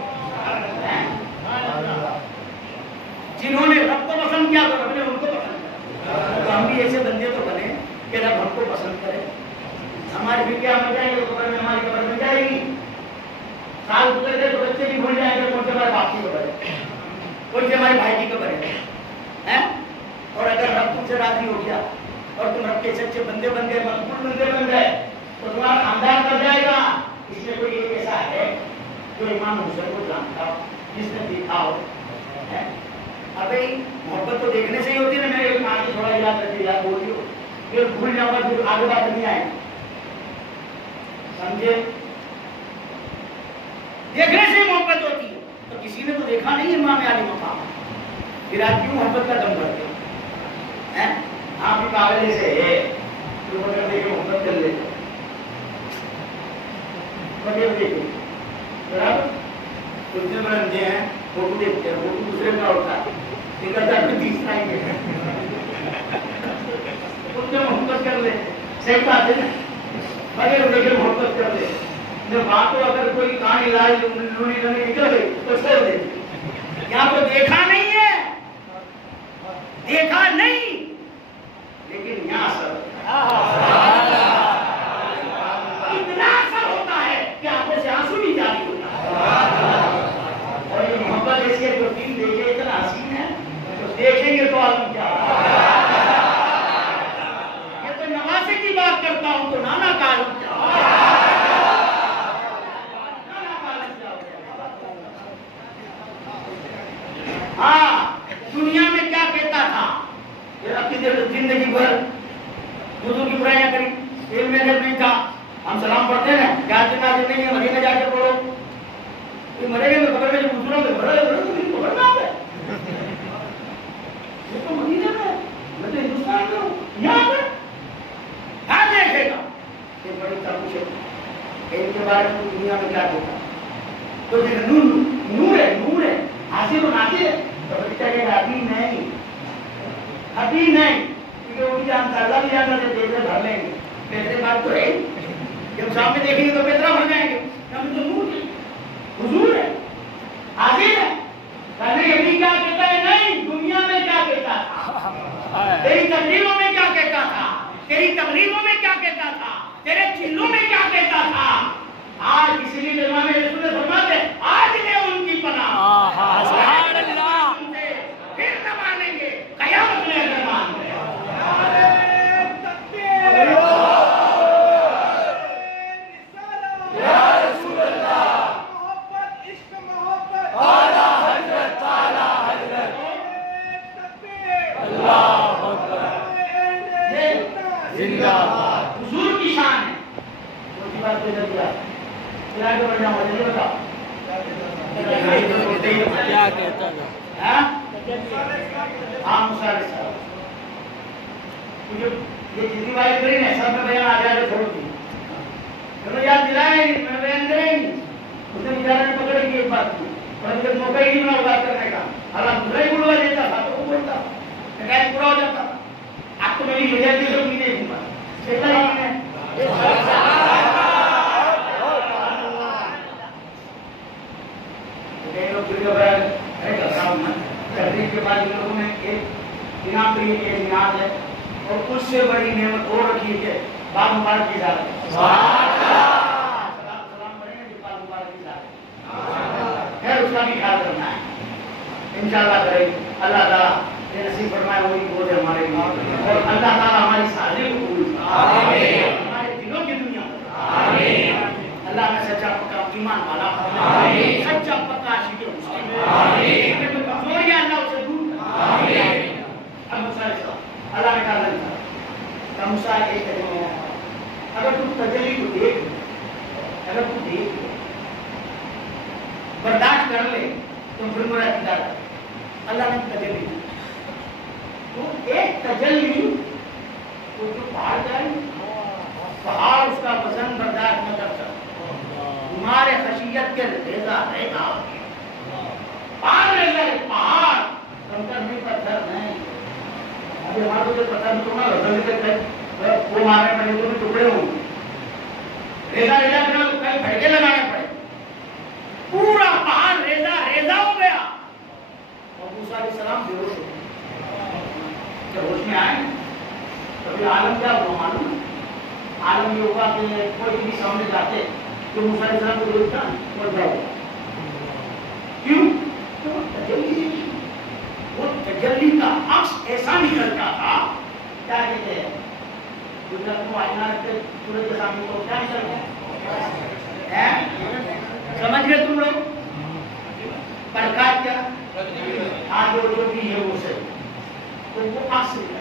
جنہوں نے رب کو پسند کیا تو رب نے ان کو پسند کیا. تو ہم بھی ایسے بندے تو بنے کہ رب ہم کو پسند کرے. ہماری بھی کیا مل جائے گی قبر میں، ہماری قبر مل جائے گی. سال گزر گئے تو بچے بھی بھول جائیں گے کون سے ہمارے باپ کی قبر ہے، کون سے ہمارے بھائی کی قبر ہے. اور اگر رب تم سے راضی ہو گیا اور تم رب کے سچے بندے بن گئے، مقبول بندے بن گئے تو تمہارا خاندان کر جائے گا. اس میں کوئی ایک ایسا ہے جو امام حسین کو جانتا ہو، جس نے دیکھا ہو. ابھی محبت تو دیکھنے سے ہی ہوتی ہے نا. میں آگے تھوڑا یاد رکھیے، یاد بولیے یہ بھول جاؤں گا پھر آگے بات نہیں آئے. سمجھے؟ دیکھنے سے محبت ہوتی ہے. تو کسی نے تو دیکھا نہیں امام علی مقام, پھر آپ کیوں محبت کا دم کرتے ہیں؟ آپ بھی پاگل سے ہے تو مگر دیکھ کے محبت کر لیتے مگر دیکھو برابر. کچھ بڑے اندھے ہیں فوٹو دیکھتے ہیں, فوٹو دوسرے کا ہوتا ہے, ایک ہزار میں 30 آئیں گے, ان سے محبت کر لے. صحیح بات ہے نا, مگر دیکھ کے محبت کر لے. بات کو اگر کوئی کہانی لائی لونی لونی نکل گئی تو چھوڑ دے. یہاں تو دیکھا نہیں ہے, دیکھا نہیں, لیکن یہاں سر اتنا اثر ہوتا ہے کہ آنکھوں سے آنسو نہیں جاری ہوتا. اور یہ محبت ایسی ہے جو دل دیکھے اتنا حسین ہے, تو دیکھیں گے تو عالم کیا ہوگا. یہ تو نواسے کی بات کرتا ہوں تو نانا کا عالم کیا ہوگا. ہاں, دنیا میں کیا کہتا تھا, یہ اپنی زندگی بھر دوسروں کی برائیاں کری, علم میں نہیں تھا. ہم سلام پڑھتے ہیں نا, جاتے ناظر نہیں ہے, مدینے جا کے پڑھو. یہ مرے گئے میں قبر میں جو دوسروں میں بھرا ہے تو قبر کہاں پہ, یہ تو مدینے میں, میں تو ہندوستان میں ہوں, یہاں پہ کیا دیکھے گا. یہ بڑی تابوش ہے ان کے بارے میں دنیا میں کیا کہتا. تو نور ہے, نور ہے, حاصل و ناصر ہے. تو بچہ کہ ابھی نہیں, ابھی نہیں, کیونکہ ان کی اندازہ بھی جانا سے دیکھ کر بھر لیں گے. پیسے بات تو ہے, جب سامنے دیکھیں گے تو پیترا بھر جائیں گے. ہم تو نور ہے, حضور ہے, حاضر ہے. کہنے ابھی کیا کہتا ہے, نہیں دنیا میں کیا کہتا تھا, تیری تقریروں میں کیا کہتا تھا, تیری تقریروں میں کیا کہتا تھا, تیرے چلوں میں کیا کہتا تھا. آج اسی لیے امام رسول فرماتے ہیں آج لے ان کی پناہ, سبحان اللہ, پھر نہ مانیں گے قیامت میں اگر مان گئے. حضور کی شان ہے. دوسری بات کوئی نہیں ہے, پھر آگے بڑھ جاؤں مجھے بتاؤ کیا کہتا تھا. ہاں مسائل صاحب, یہ جتنی بات کری نا سب میں بیان آ جائے تو چھوڑ دی, چلو یاد دلائیں نہیں, میں بیان کریں نہیں. اس نے بیچارہ نے پکڑی کی ایک بات کی, اور مجھے موقع ہی نہیں ملا بات کرنے کا. حالانکہ دوسرا ہی بلوا دیتا تھا تو وہ بولتا, شکایت پورا ہو جاتا. آپ کو میری وجہ کی ضرورت نہیں دیکھوں گا. کے بعد ان لوگوں نے ایک انعام کی نیاز ہے, اور اس سے بڑی نعمت اور رکھی ہے بال مبارک کی اجازت. سلام پڑھیں گے بال مبارک کی اجازت ہے, اس کا بھی خیال کرنا ہے. انشاءاللہ کریں اللہ تعالیٰ یہ نصیب فرمائے وہی بول ہے ہمارے لیے, اور اللہ تعالیٰ ہماری سازی کو قبول فرمائے, ہمارے دلوں کی دنیا میں اللہ نے سچا پکا ایمان والا, سچا پکا عاشق مسلم, کمزوریاں اللہ اسے دور کرے. اب مسائل صاحب اللہ نے کہا نہیں مسائل ایک ہے, اگر تم تجلی کو دیکھ, اگر تم دیکھ برداشت کر لے تو پھر مرا کیا اللہ نے تجلی, تو ایک تجلی وہ جو پہاڑ جائے, پہاڑ اس کا وزن برداشت نہ کر سکتا, تمہارے خشیت کے ریزہ رہتا پہاڑ ریزہ, پہاڑ کنکر نہیں, پتھر نہیں. ابھی ہمارے کو جو پتھر تو نہ رزل وہ مارنے پڑے تو بھی ٹکڑے ہوں, ریزہ ریزہ بنا تو کئی پھڑکے لگانے پڑے. پورا پہاڑ ریزہ ریزہ ہو گیا, اور موسیٰ علیہ السلام بے ہوش ہو گئے. جب ہوش میں آئے کبھی عالم کیا ہوا معلوم, عالم یہ ہوگا کہ کوئی بھی سامنے جاتے تو موسیٰ علیہ السلام کو دیکھتا مر جاؤ. کیوں؟ وہ تجلی کا عکس ایسا نکلتا تھا, کیا کہتے ہیں قدرت کو آئینہ رکھتے سورج کے سامنے کو کیا نکلتا ہے, سمجھ گئے تم لوگ؟ پرکاش کیا ہاں جو بھی ہے وہ صحیح, تو وہ عکس نکلتا.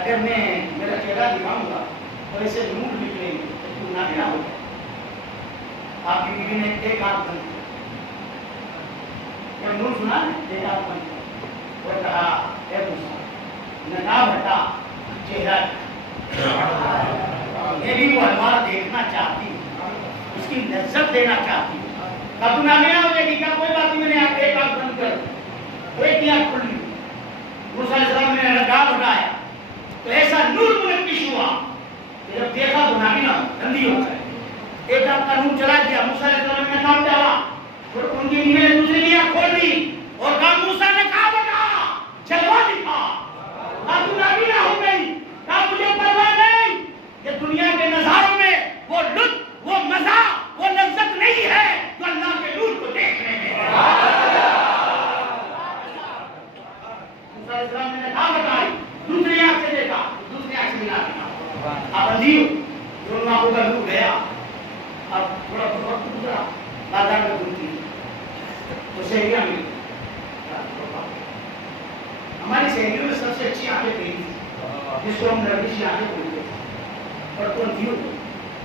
اگر میں میرا چہرہ دکھاؤں گا تو ایسے نور نکلیں گے تو نابینا ہو جائے. آپ کی بیوی نے ایک ہاتھ بند کیا, یہ نور سنا ایک ہاتھ بند کیا اور کہا اے موسیٰ نقاب ہٹا چہرہ, یہ بھی وہ انوار دیکھنا چاہتی ہے, اس کی لذت دینا چاہتی ہے. کب تو نابینا ہو جائے گی کیا؟ کوئی بات نہیں, میں نے آپ ایک ہاتھ بند کر ایک آنکھ کھل لی. موسیٰ علیہ السلام نے نقاب ہٹایا تو ایسا نور منکش ہوا کہ جب دیکھا تو نابینا گندی ہو جائے. ایک آنکھ کا نور چلا گیا, موسیٰ علیہ السلام نے نقاب ڈالا اور ان کی بیوی نے دوسری کی آنکھ کھول دی اور کہا موسیٰ نے نقاب ہٹا, جلوہ دکھا. کہا تو نابینا ہو گئی, کہا مجھے پرواہ نہیں, یہ دنیا کے نظاروں میں وہ لطف, وہ مزہ, وہ لذت نہیں ہے جو اللہ کے نور کو دیکھنے میں. موسیٰ علیہ السلام نے نقاب ہٹائی, دوسری آنکھ سے دیکھا, دوسری آنکھ سے ملا دیکھا. اب اندھی دونوں آنکھوں کا نور گیا. اب تھوڑا وقت گزرا, بازار میں گھومتی تو سہیلیاں ملی. ہماری سہیلیوں میں سب سے اچھی آنکھیں تیری تھی جس کو ہم نرگسی آنکھیں بولتے ہیں. اور تو اندھی ہو,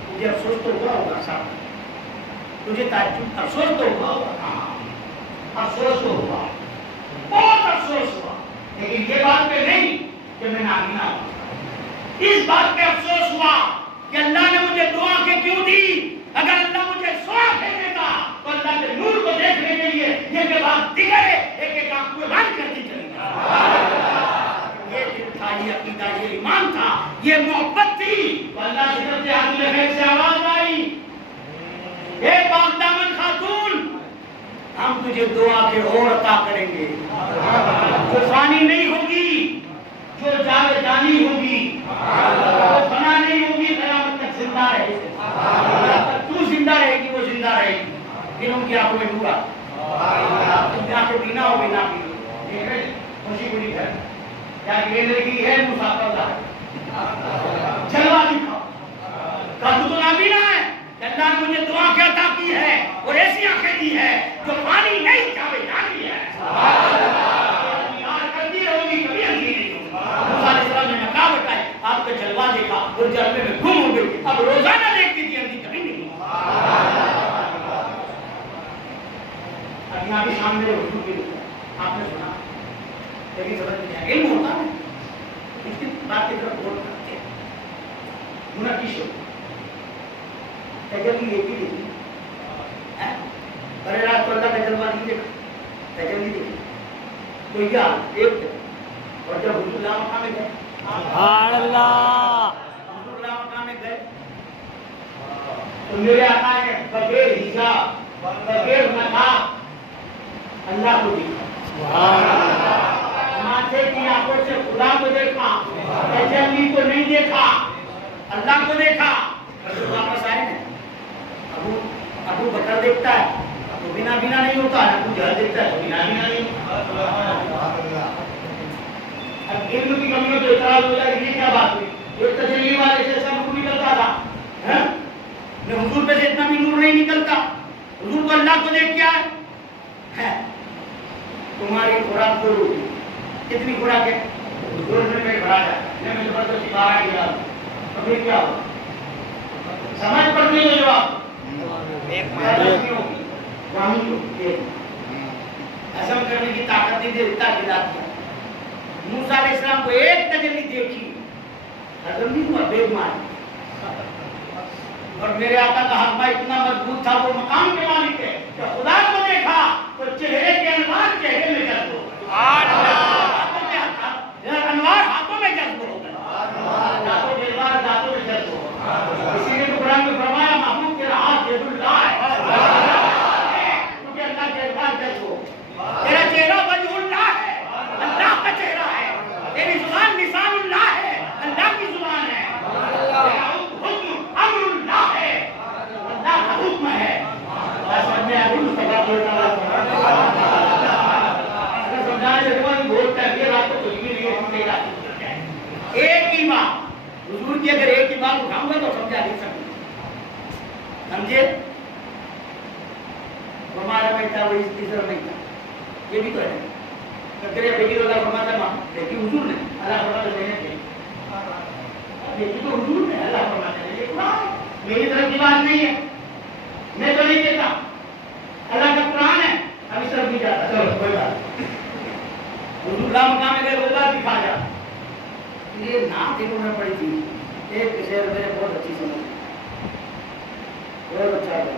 تجھے افسوس تو ہوا ہوگا صاحب, تجھے تعجب افسوس تو ہوا ہوگا. ہاں افسوس تو ہوا, بہت افسوس ہوا, لیکن یہ بات پہ نہیں کہ میں نابینا ہوں. اس بات پہ افسوس ہوا کہ اللہ نے مجھے دو آنکھیں کیوں دی. اگر اللہ مجھے 100 آنکھیں دیتا تو اللہ کے نور کو دیکھنے کے لیے یہ کے بعد دیگر ایک ایک آنکھ کو بند کرتی چلی گئی. یہ دل تھا, یہ عقیدہ, یہ ایمان تھا, یہ محبت تھی. تو اللہ کی طرف سے حاصل خیر سے آواز آئی, اے پاک دامن خاتون, ہم تجھے 2 آنکھیں اور عطا کریں گے جو فانی نہیں ہوگی, جو جاویدانی ہوگی, جو فنا نہیں ہوگی, قیامت تک زندہ رہے گی. تو زندہ رہے گی, وہ زندہ رہے گی. پھر ان کی آنکھوں میں نور آتا, تم کی آنکھیں بینا ہو بینا بھی دیکھ رہے خوشی بری ہے. کیا یہ لڑکی ہے مسافر ہے, جلوہ دکھاؤ. کب تو نابینا ہے, اللہ نے مجھے 2 آنکھیں عطا کی ہے اور ایسی آنکھیں دی ہے جو پانی نہیں جاویدانی ہے. یاد کرتی رہوگی, کبھی اندھی نہیں ہوگی. موسیٰ علیہ السلام نے نقاب ہٹائی, آپ کا جلوہ دیکھا اور جلوے میں گم ہو گئی. اب روزانہ دیکھتی تھی, اندھی کبھی نہیں ہوگی. اب یہاں بھی سامنے حضور بھی آپ نے سنا, لیکن سمجھ نہیں آیا. علم ہوتا ہے, اس کی بات کی طرف غور کرتے ہیں. منقش ہوتا تجلی ایک ہی دیکھی, ارے رات کو اللہ کا جلوہ نہیں دیکھا, تجلی دیکھی تو یہ ایک تھا. اور جب حضور اللہ مقام میں گئے, سبحان اللہ, حضور اللہ مقام میں گئے تو میرے آقا نے بغیر حجاب, بغیر نقاب اللہ کو دیکھا. ماتھے کی آنکھوں سے خدا کو دیکھا, تجلی کو نہیں دیکھا, اللہ کو دیکھا. واپس آئے نا, ابو بکر دیکھتا ہے تو بنا بنا نہیں ہوتا, ابو جہل دیکھتا ہے تو بنا بنا نہیں ہوتا. اب علم کی کمی ہو تو اعتراض ہو جائے, یہ کیا بات ہوئی, ایک تجلی والے سے ایسا نور نکلتا تھا, حضور پہ سے اتنا بھی نور نہیں نکلتا. حضور کو اللہ کو دیکھ کیا ہے, تمہاری خوراک 2 روٹی, کتنی خوراک ہے, 2 میں پیٹ بھرا جائے, میں زبردستی 12 کھلا دوں, تو پھر کیا ہو, سمجھ پڑتی ہے جواب ہضم کرنے کی طاقت نہیں دیتا کھلاتا. موسیٰ علیہ السلام کو ایک تجلی دیکھی, ہضم نہیں ہوا, بے ماری. اور میرے آقا کا ہاتھ اتنا مضبوط تھا, وہ مقام کے مالک ہے کہ خدا کو دیکھا تو چہرے کے انوار چہرے میں جذب ہو گئے, انوار ہاتھوں میں جذب ہو گئے, دانتوں کے انوار دانتوں میں جذب ہو گئے. اسی لیے تو قرآن میں فرمایا محبوب تیرا ہاتھ ید اللہ ہے, کیونکہ اللہ کے انوار جذب ہو. تیرا چہرہ وجہ اللہ ہے, اللہ کا چہرہ ہے. تیری زبان لسان اللہ ہے, اللہ کی زبان ہے. حکم امر اللہ ہے, اللہ کا حکم ہے. اصل میں ابھی مصطفیٰ بولتا اگر سمجھانے سے کوئی بولتا ہے یہ رات کو کچھ بھی نہیں ہے, ایک ہی بات حضور کی اگر ایک ہی بات اٹھاؤں گا تو سمجھا نہیں سکتا. سمجھے, ہمارا بیٹا وہ اس تیسرا نہیں تھا, یہ بھی تو ہے. اللہ فرماتا ہے, لیکن حضور نے اللہ فرماتا لینے کے یہ نعت انہوں نے پڑھی تھی، ایک شعر میرے بہت اچھی سمجھ، بہت اچھا ہے.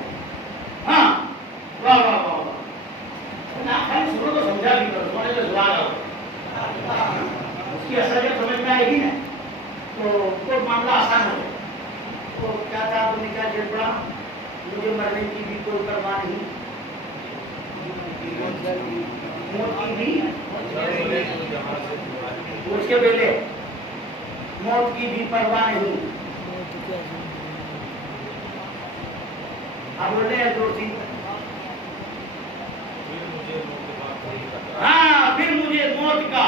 ہاں واہ واہ واہ واہ، نعت خالی سنو تو سمجھا بھی کرو، سونے سے سوال آؤ، اس کی اصلیت سمجھ میں آئے گی نا تو کوئی معاملہ آسان ہو جائے. تو کیا تھا تم نے کیا شعر پڑھا؟ مجھے مرنے کی بھی کوئی پرواہ نہیں، موت کی بھی اس کے پہلے موت کی بھی پرواہ نہیں. اب بولے ہیں دو تین. ہاں پھر مجھے موت کا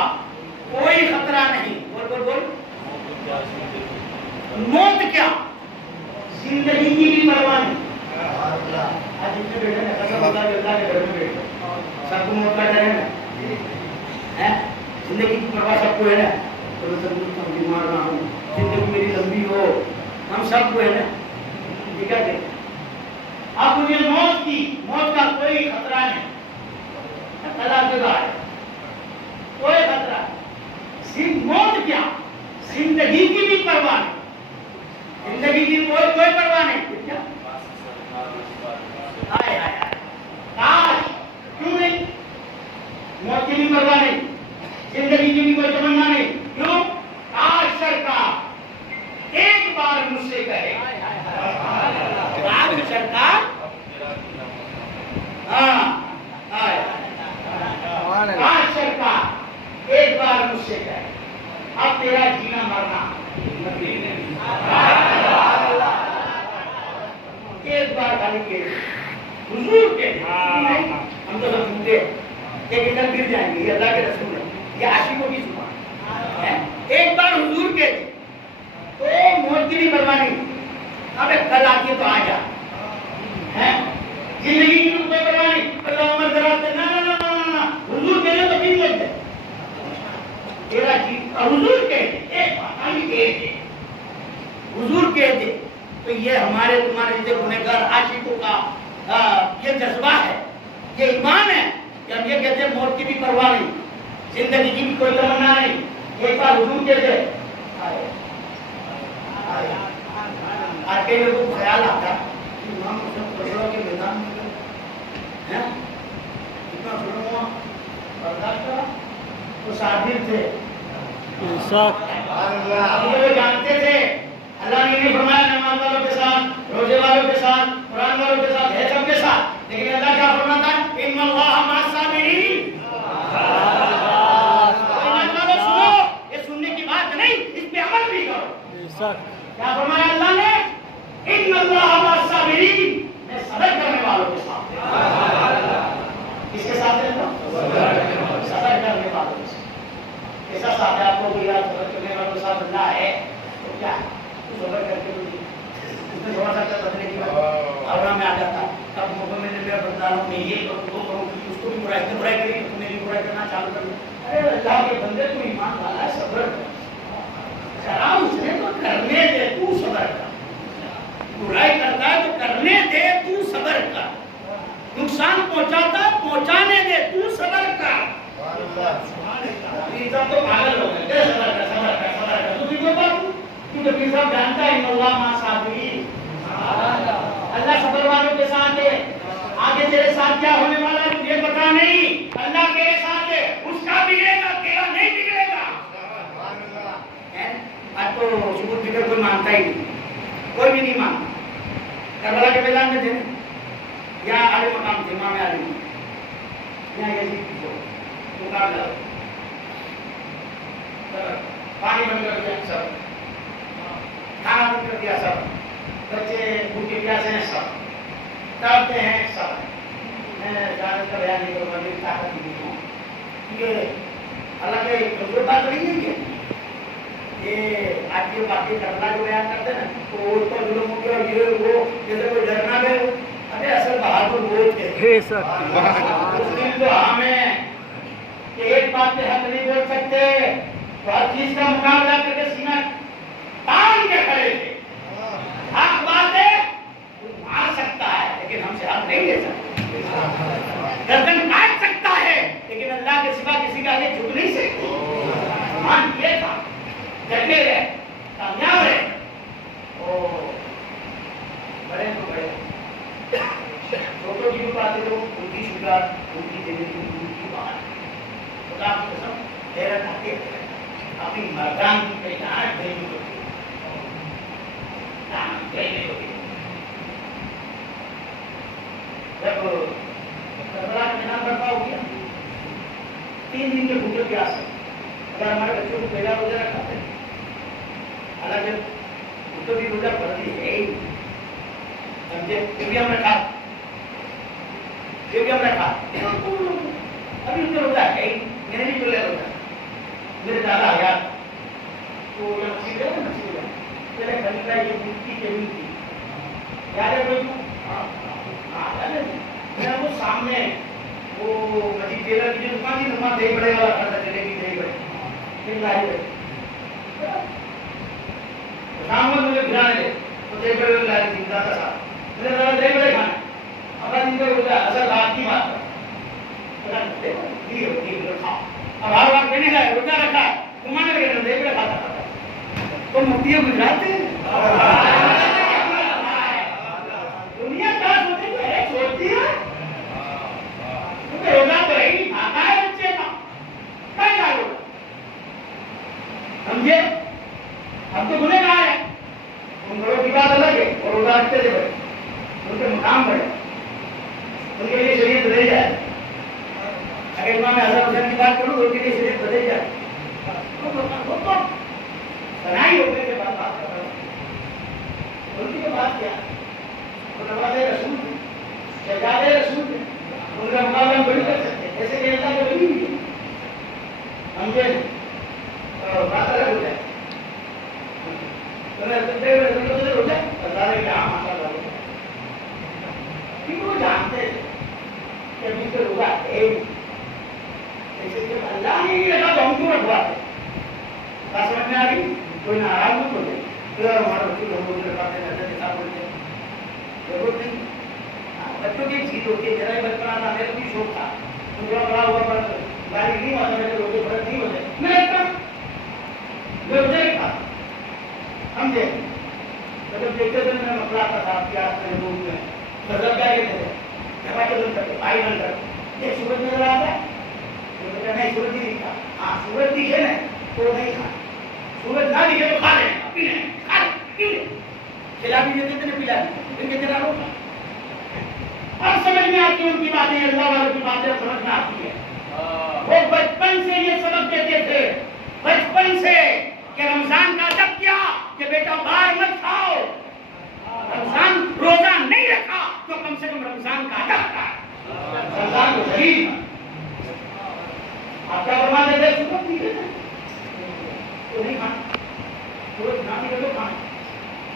کوئی خطرہ نہیں. بول بول بول. موت کیا زندگی کی بھی پرواہ نہیں. آج جتنے بیٹھے ہیں قسم اللہ کے گھر میں بیٹھے سب کو موت کا ڈر ہے نا، زندگی کی پرواہ سب کو ہے نا. بیمار نہ ہوں، زندگی میری لمبی ہو، ہم سب کو ہے نا. ٹھیک ہے. اب مجھے موت کا کوئی خطرہ نہیں. کوئی خطرہ نہیں. موت کیا زندگی کی بھی پرواہ نہیں. زندگی کی کوئی پرواہ نہیں. آئے آئے آئے کاش، کیوں نہیں؟ موت کی بھی پرواہ نہیں، زندگی کی بھی کوئی تمنا نہیں. کیوں؟ کاش سرکار ایک بار مجھ سے کہے. کاش سرکار، ہاں کاش سرکار ایک بار مجھ سے کہے اب تیرا جینا مرنا ایک بار خالی کے حضور کے. ہم تو سب سنتے لیکن کل گر جائیں گے، یہ اللہ کے رسول ہے، یہ عاشقوں کی زبان ہے. ایک بار حضور کے تو موت کی بھی پرواہ نہیں. اب کل آتی ہے تو آ جا. زندگی کی بھی کوئی پرواہ نہیں. اللہ عمر دراز نہ حضور کہہ دے تو بھی مت دے. تیرا جی حضور کہہ دے، ایک بار خالی کہہ دے، حضور کہہ دے. تو یہ ہمارے تمہارے جیسے گنہگار عاشقوں کا یہ جذبہ ہے، یہ ایمان ہے کہ ہم یہ کہتے ہیں موت کی بھی پرواہ نہیں، زندگی کی بھی کوئی تمنا نہیں. ایک بار حضور کہتے آج کئی لوگوں کو خیال آتا کہ امام حسن بشرا کے میدان میں اتنا ظلم برداشت کرا. وہ صابر تھے، وہ جانتے تھے اللہ نے نہیں فرمایا نماز والوں کے ساتھ، روزے والوں کے ساتھ، قرآن والوں کے ساتھ ہے، سب کے ساتھ. لیکن اللہ کیا فرماتا ہے؟ ان اللہ مع الصابرین. یہ سننے کی بات نہیں، اس پہ عمل بھی کرو. کیا فرمایا اللہ نے؟ ان اللہ مع الصابرین، میں صبر کرنے والوں کے ساتھ. کس کے ساتھ ہے؟ صبر کرنے والوں کے ساتھ. کیسا ساتھ ہے آپ کو؟ صبر کرنے والوں کے ساتھ اللہ ہے تو کیا ہے؟ صبر کر کے اس نے تھوڑا سا بدلنے کی بات میں آ جاتا. تب موقع میں نے بدلوں میں یہ کروں وہ کروں، اس کو بھی برائی کری تو میری برائی کرنا چالو کر دوں. ارے اللہ کے بندے تو ایمان والا ہے، صبر کرا اس نے تو کرنے دے، تو صبر کر. برائی کرتا ہے تو کرنے دے، تو صبر کر. نقصان پہنچاتا ہے پہنچانے دے، تو صبر کر. تو پاگل ہو گئے، صبر کر صبر کر صبر کر. تو کوئی بات کیونکہ پیر صاحب جانتا ہے ان اللہ مع الصابرین، اللہ صبر والوں کے ساتھ ہے. آگے تیرے ساتھ کیا ہونے والا ہے مجھے پتا نہیں، اللہ تیرے ساتھ ہے، اس کا بگڑے گا تیرا نہیں بگڑے گا. اب تو ثبوت فکر کوئی مانتا ہی نہیں، کوئی بھی نہیں مانتا. کربلا کے میدان میں تھے یا علی مقام تھے، امام علی یا یزید کو مقابلہ، پانی بند کر دیا سب، کھانا بند کر دیا سب، بچے بھوکے پیاسے ہیں سب، تڑپتے ہیں سب. میں زیادہ کا بیان نہیں کروں گا، میری طاقت نہیں ہوں کیونکہ اللہ کے کمزور بات نہیں ہے کہ یہ آج یہ باقی کرنا جو بیان کرتے ہیں نا تو اس پر ظلم ہو گیا یہ وہ جیسے کوئی ڈرنا گئے. ارے اصل بہادر وہ تھے، اس دن تو ہمیں کہ ایک بات پہ حق نہیں بول سکتے، تو ہر چیز کا مقابلہ کر کے سینہ تان کے کھڑے تھے. حق بات ہے مار سکتا ہے لیکن ہم سے حق نہیں لے سکتا، گردن کاٹ سکتا ہے لیکن اللہ کے سوا کسی کا آگے جھک نہیں سکتے. مان یہ تھا جان کی پہچان دین کو جان دینے کو جب کربلا کا میدان برپا ہو گیا 3 دن کے بھوکے پیاس سے اگر ہمارے بچوں کو پہلا روزہ رکھاتے ہیں حالانکہ ان کو بھی روزہ پڑتی ہے سمجھے پھر بھی ہم نے کھا ابھی ان کا روزہ ہے میرے بھی پہلے روزہ میرے دادا حیات تو یہ مسجد ہے پہلے خلیفہ یہ مٹی کے بھی تھی یاد ہے کوئی میرا وہ سامنے وہ مجید ٹیلر کی جو دکان تھی دکان دہی بڑے والا کھاتا چلے گی دہی بڑے پھر لائی بڑے شام کو مجھے گھرانے لے تو دہی بڑے لائی تھی دادا صاحب میرے دادا دہی بڑے کھانے اپنا دن کا روزہ اصل رات کی بات ہے اب ہر بار کہنے کا روزہ رکھا گھمانے لگے دہی بڑے کھاتا تو مفتی گجرات دنیا کیا سوچتی ہے روزہ تو ہے نہیں کھاتا ہے بچے کا کیا روزہ سمجھے اب تو گنہگار ہے ان بڑوں کی بات الگ ہے اور روزہ رکھتے تھے بڑے ان کے مقام بڑے ان کے لیے شریعت بدل جائے اگر امام اعظم حسین کی بات کروں تو ان کے لیے شریعت بدل جائے بنائی ہونے کے بعد بات کر رہا ہوں ان کی بات کیا وہ نواز رسول تھے شہزاد رسول تھے ان کا مقابلہ ہم بڑی کر سکتے ہیں جیسے کہ اللہ کے ولی بھی ہے سمجھے بات الگ ہو جائے وہ جانتے کہ ابھی تو روزہ ہے اللہ نے یہ لگا تو ہم کیوں رکھوا بات سمجھ میں آ گئی کوئی ناراض نہیں ہوتے ہمارا بچوں کو ہم لوگ رکھاتے ہیں نظر کے ساتھ بولتے ہیں ضرورت نہیں بچوں کی چیز ہوتی ہے ذرا بچپنا تھا میرا بھی شوق تھا بڑا ہوا پر گاڑی نہیں ہوتا میرے روزے بھرت نہیں ہوتے میں رکھتا میں روزے رکھتا سمجھے جب دیکھتے تھے میں مسئلہ آتا تھا پیاس میں دودھ میں مطلب کیا کہتے تھے جمع کے دن کرتے بھائی بن کر یہ سورج نظر آتا ہے نہیں سورج نہیں دکھا ہاں سورج دکھے نا تو نہیں کھا سورج نہ دکھے تو کھا لیں پی لیں کھا لیں پی لیں کھلا بھی دیتے تھے پلا بھی پھر کہتے رہا روکا اب سمجھ میں آتی ان کی باتیں اللہ والوں کی باتیں سمجھ میں آتی ہے وہ بچپن سے یہ سبق دیتے تھے بچپن سے کہ رمضان کا ادب کیا کہ بیٹا باہر مت کھاؤ رمضان روزہ نہیں رکھا تو کم سے کم رمضان کا ادب کر رمضان کو صحیح آپ کیا فرما دیتے ہیں سبق دیتے ہیں تو نہیں کھانا سورج نہ دکھے تو کھانا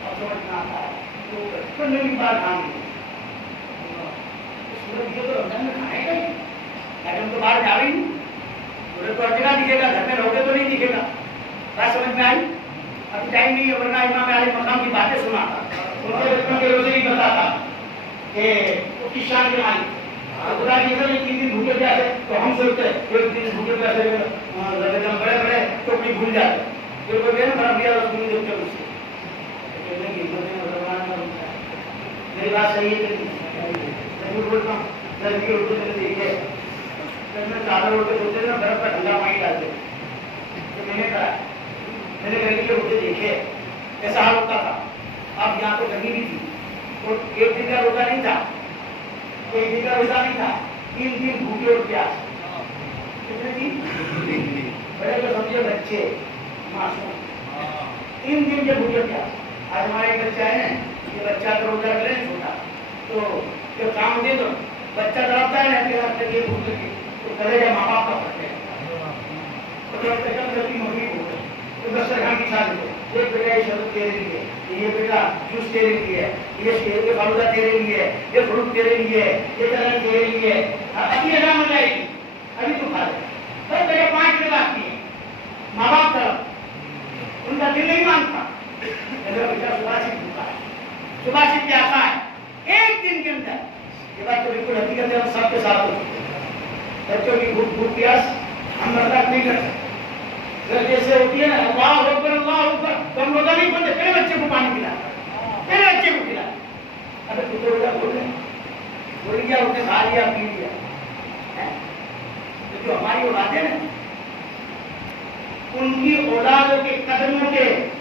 اور سمجھ میں آتا ہے تو بچپن میں بھی بار کھانے سورج دکھے تو رمضان میں کھائے گا ہی لیکن ہم تو باہر جا رہی نہیں سورج تو ہر جگہ دکھے گا گھر میں رہو گے تو نہیں دکھے گا بات سمجھ میں آئی ابھی ٹائم نہیں ہے ورنہ امام علی مقام کی باتیں سناتا ان کے بچپن کے روزے بھی بتاتا کہ وہ کس شان کے مالک خدا کی عزت میں 3 دن بھوکے پیاسے تو ہم سوچتے ہیں ایک دن بھوکے پیاسے بڑے بڑے ٹوپی بھول جاتے پھر وہ کہنا بڑا بھیا رسول دیکھتے مجھ سے میری بات صحیح ہے ضرور بولتا ہوں گرمی اردو میں دیکھیے میں چادر اڑ کے سوچتے نا برف کا ٹھنڈا پانی ڈالتے تو میں نے کرا میں نے گرمی کے روزے دیکھے ایسا حال ہوتا تھا اب یہاں تو گرمی بھی تھی تو 1 دن کا روزہ نہیں تھا 1 دن کا روزہ نہیں تھا 3 دن بھوکے اور پیاس کتنے دن بڑے تو سمجھے بچے معصوم 3 دن کے بھوکے پیاس آج ہمارے ایک بچہ ہے نا یہ بچہ کا روزہ رکھ لیں چھوٹا تو جب کام دے تو بچہ تڑپتا ہے نا کہ ہاتھ تک یہ بھوک لگی تو کرے گا ماں باپ کا فرق ہے تو جب تک غلطی مغرب ہو گئی تو دسترخوان کی چھا دیتے ایک بیٹا یہ شربت تیرے لیے یہ بیٹا جوس تیرے لیے یہ شیر کے فالودہ تیرے لیے یہ فروٹ تیرے لیے یہ چلن تیرے لیے ابھی یہ نام ہو جائے گی ابھی تو کھا لے سب جگہ 5 منٹ آتی ہے ماں باپ طرف ان کا دل نہیں مانتا میرا بیٹا صبح سے بھوکا ہے صبح سے پیاسا ہے 1 دن کے اندر یہ بات تو بالکل حقیقت ہے ہم سب کے ساتھ ہوتی ہے بچوں کی بھوک پیاس ہم برداشت نہیں کر سکتے جیسے ہوتی ہے نا اللہ اکبر تو ہم روزہ نہیں کھولتے پہلے بچے کو پانی پلا پہلے بچے کو پلا ارے تو روزہ کھول رہے بول گیا اس نے کھا لیا پی لیا جو ہماری اولاد ہے نا ان کی اولاد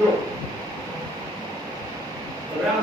2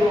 2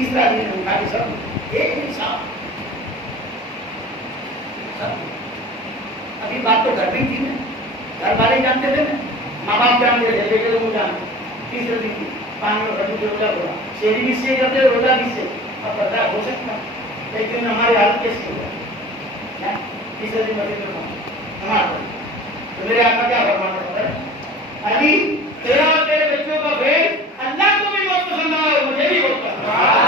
تیسرا دن اٹھا کے سب ایک نہیں صاحب ابھی بات تو گھر میں تھی نا، گھر والے جانتے تھے نا، ماں باپ جانتے تھے، بیٹے لوگ جانتے، تیسرے دن پانی میں کبھی روزہ ہوا، شہری بھی سے کرتے روزہ بھی سے، اب برداشت ہو سکتا لیکن ہماری حالت کیسی ہوگا؟ تیسرے دن بڑے نماز تو میرے آقا کیا فرماتے ہیں علی تیرا اور تیرے بچوں کا بھید اللہ کو بھی بہت پسند آیا اور مجھے بھی بہت پسند آیا۔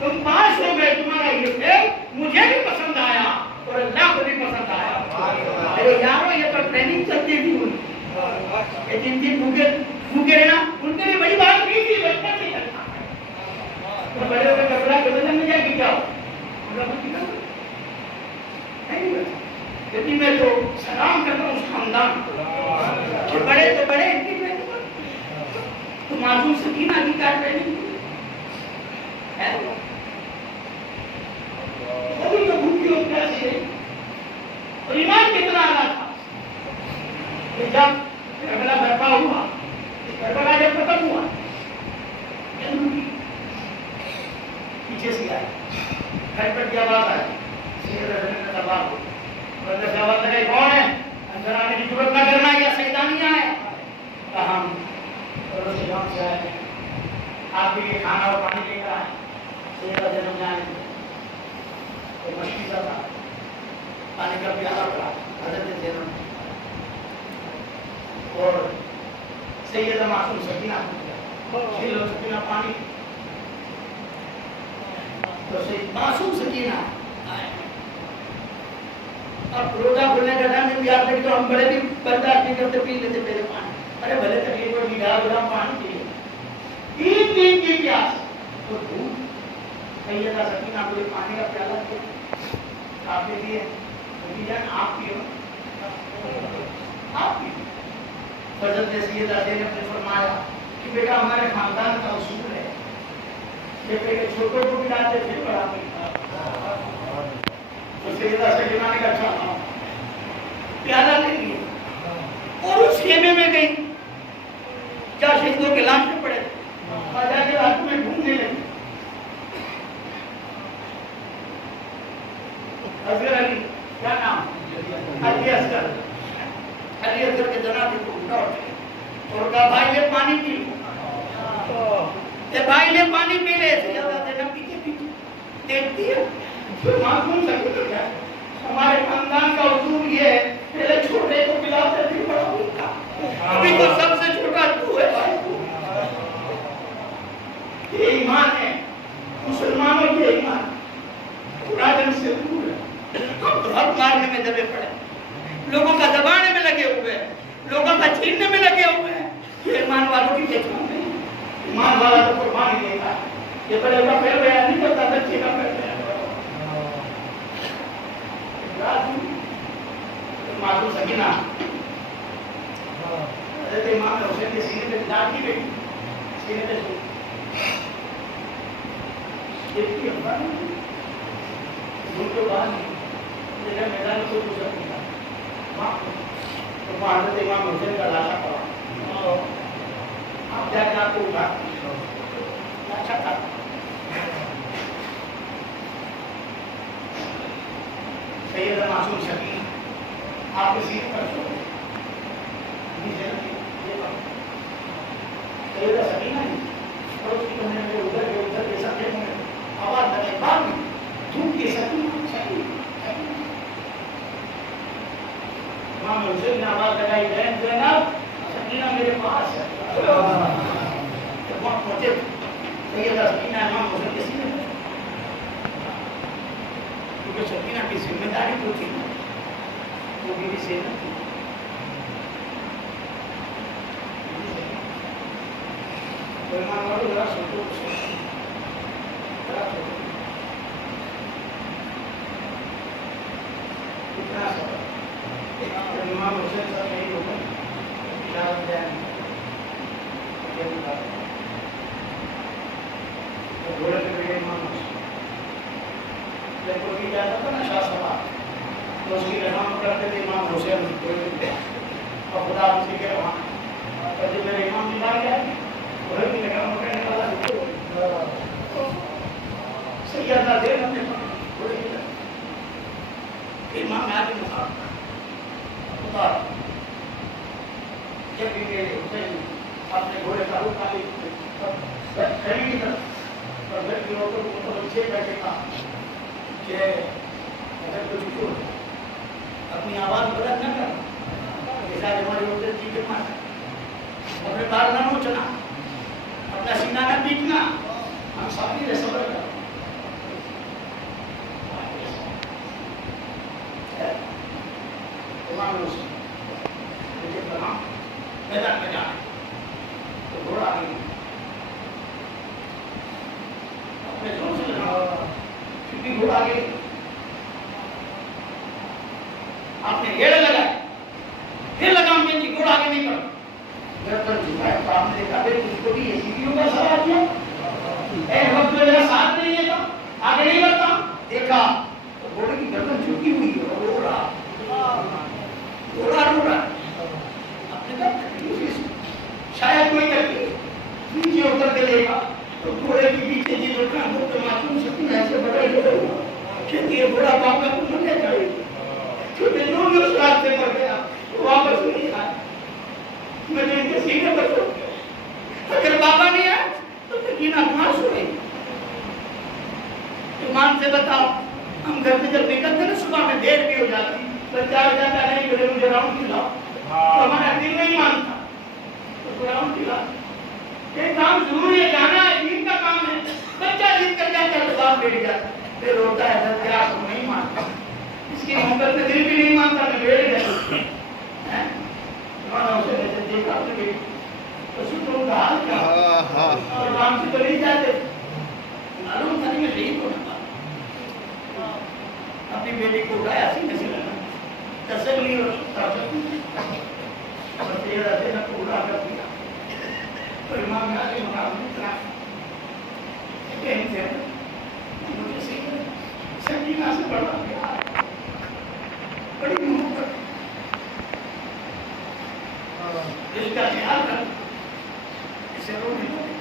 تم پاس ہو گئے، تمہارا یہ فیل مجھے بھی پسند آیا اور اللہ کو بھی پسند آیا۔ ارے یارو یہ تو ٹریننگ چلتی تھی ان کی، یہ جن دن بھوکے رہنا ان کے لیے بڑی بات نہیں تھی، بچپن سے چلتا تو بڑے ہوئے کربلا کے بدن میں جا کے کیا ہو لیکن میں تو سلام کرتا ہوں اس خاندان کہ بڑے تو بڑے ان کی ٹریننگ تو معصوم سکینہ کی کیا ٹریننگ ہے، وہ بھی تو بھوکی اور پیاسی رہی اور ایمان کتنا آنا تھا کہ جب کربلا برپا ہوا، کربلا جب ختم ہوا پیچھے سے آئے گھر پر کی آواز آئی، سید رضی کا دباؤ ہو بندے سے آواز لگائی کون ہے؟ اندر آنے کی ضرورت نہ کرنا، یا شیطانیاں ہیں؟ کہا ہم رسول سے آئے ہیں، آپ کے لیے کھانا اور پانی لے کر آئے، سید رضی جنم جانے تو مشکل تھا، پانی کا پیالہ پڑا حضرت زینب اور سیدہ معصوم سکینہ کھیلو سکینہ پانی تو معصوم سکینہ اب روزہ کھلنے کا ٹائم بھی آپ دیکھتے ہم بڑے بھی برداشت نہیں کرتے، پی لیتے پہلے پانی، ارے بھلے تکلیف ہوگی گرام پانی پیے، 3 دن کی پیاس تو دھوپ، سیدہ سکینہ کو پانی کا پیالہ دیا، آپ نے دیے جان آپ پیو، آپ پیو۔ حضرت سیدہ زینب نے فرمایا کہ بیٹا ہمارے خاندان کا اصول ہے کہ پہلے چھوٹوں کو پلاتے پھر بڑا پیتا، تو سیدہ سکینہ نے کہا اچھا پیالہ لے لیا اور اس خیمے میں گئی جہاں شہیدوں کے لاشیں پڑے اور جا کے رات میں ڈھونڈنے لگی، اصغر علی کیا نام علی اصغر، علی اصغر کے جنازے کو اٹھا اور کہا بھائی یہ پانی پی لو، یہ بھائی نے پانی پی لے، سیدہ زینب پیچھے پیچھے دیکھتی ہے معصوم سکینہ کیا ہمارے خاندان کا اصول یہ ہے پہلے چھوٹے کو پلاتے پھر بڑا ہوتا، ابھی تو سب سے چھوٹا تو ہے بھائی تو، یہ ایمان ہے مسلمانوں کے ایمان، قرآن سے دور ہے، ہم تو حق مارنے میں دبے پڑے، لوگوں کا دبانے میں لگے ہوئے ہیں، لوگوں کا چھیننے میں لگے ہوئے ہیں، یہ ایمان والوں کی پہچان نہیں، ایمان والا تو قربانی دے گا، یہ بڑے کا پھر گیا نہیں پتا بچے کا پھر گیا، معصوم سکینہ حضرت امام حسین کے سینے پہ ڈال کی بیٹی سینے پہ سو دیکھتی ہے ان کو باہر نہیں لیکن میدان کو دوسرا نہیں تو حضرت امام حسین کا لاشا پڑا، آپ جا کے آپ کو اٹھا اچھا تھا سیدہ معصوم سکینہ آپ کے سینے پر سو سیدہ سکینہ اور اس کی کمرے میں ادھر کے سب دیکھوں آواز لگے بعد میں دھوپ کے سکینہ سکینہ امام حسین نے آواز لگائی بہن زینب سکینہ میرے پاس ہے، جب وقت پہنچے سیدہ سکینہ امام حسین کے سینے پر، کیونکہ سکینہ کی ذمہ داری تو تھی وہ بھی زینب تھی، ایمان والو ذرا سوچو ذرا سوچو کتنا سب امام حسین صاحب نہیں ہوگا اشارت جائیں گھوڑے پہ میرے امام جب کوئی جاتا تھا نا شاہ صاحب تو اس کی رحم کرتے تھے امام حسین اور خدا اس کے رحم اور جب میرے امام بیمار گیا گھوڑے کی رحم کرنے والا سیدہ دیر ہم نے گھوڑے کی رحم امام آگے مقام خدا جب بھی میرے حسین اپنے گھوڑے کا روپ آگے خرید اور گھر کی عورتوں کو اچھے بیٹھے تھا کہ اگر کچھ کیوں اپنی آواز بلند نہ کرنا ایسا ہماری عورتیں جی کے مارنا اپنے بال نہ نوچنا اپنا سینہ نہ پیٹنا ہم ساتھی رہ صبر کرنا امام حسین مجھے بنا میدان میں جانا تو گھوڑا آگے اپنے زور سے لگا کیونکہ گھوڑا آگے آپ نے ہیڑ لگائے پھر لگام کے گھوڑا آگے نہیں پڑا گردن جھکایا تو آپ نے دیکھا پھر اس کو بھی اسی کیوں کا سوال کیا ایک وقت میں میرا ساتھ نہیں ہے تھا آگے نہیں بڑھتا دیکھا تو گھوڑے کی گردن جھکی ہوئی ہے اور رو رہا رو رہا آپ نے کہا تکلیف شاید کوئی تکلیف نیچے اتر کے لے گا تو گھوڑے کی پیچھے جی لوٹنا تو معصوم سکون ایسے بدل گئے کہ یہ گھوڑا باپ کا کچھ نہیں کرے کیونکہ جو بھی اس راستے پر گیا وہ واپس نہیں آیا میں نے ان کے سینے پر چھوڑ گیا اگر بابا نہیں آیا تو تکینہ کہاں سوئے ایمان سے بتاؤ ہم گھر سے جب نکلتے نا صبح میں دیر بھی ہو جاتی بچہ ہو جاتا نہیں کہ مجھے راؤنڈ کھلاؤ تو ہمارا دل نہیں مانتا تو راؤنڈ کھلاؤ یہ کام ضروری ہے جانا ہے دین کا کام ہے بچہ ضد کر جاتا ہے تو باپ بیٹھ جاتا پھر روتا ہے سر کیا تم نہیں مانتا اس کی محبت میں دل بھی نہیں مانتا میں بیٹھ گیا دیکھا تو شکر کا حال کیا اور کام سے تو نہیں جاتے معلوم تھا نہیں میں شہید ہونا تھا اپنی بیٹی کو اٹھایا سینے سے لگا تسلی اور تیرا دینا پورا کر دیا تو امام علی مقام اتنا کہیں سے مجھے سکینہ سے بڑھا گیا بڑی محبت اس کا خیال کر اسے رونے لگے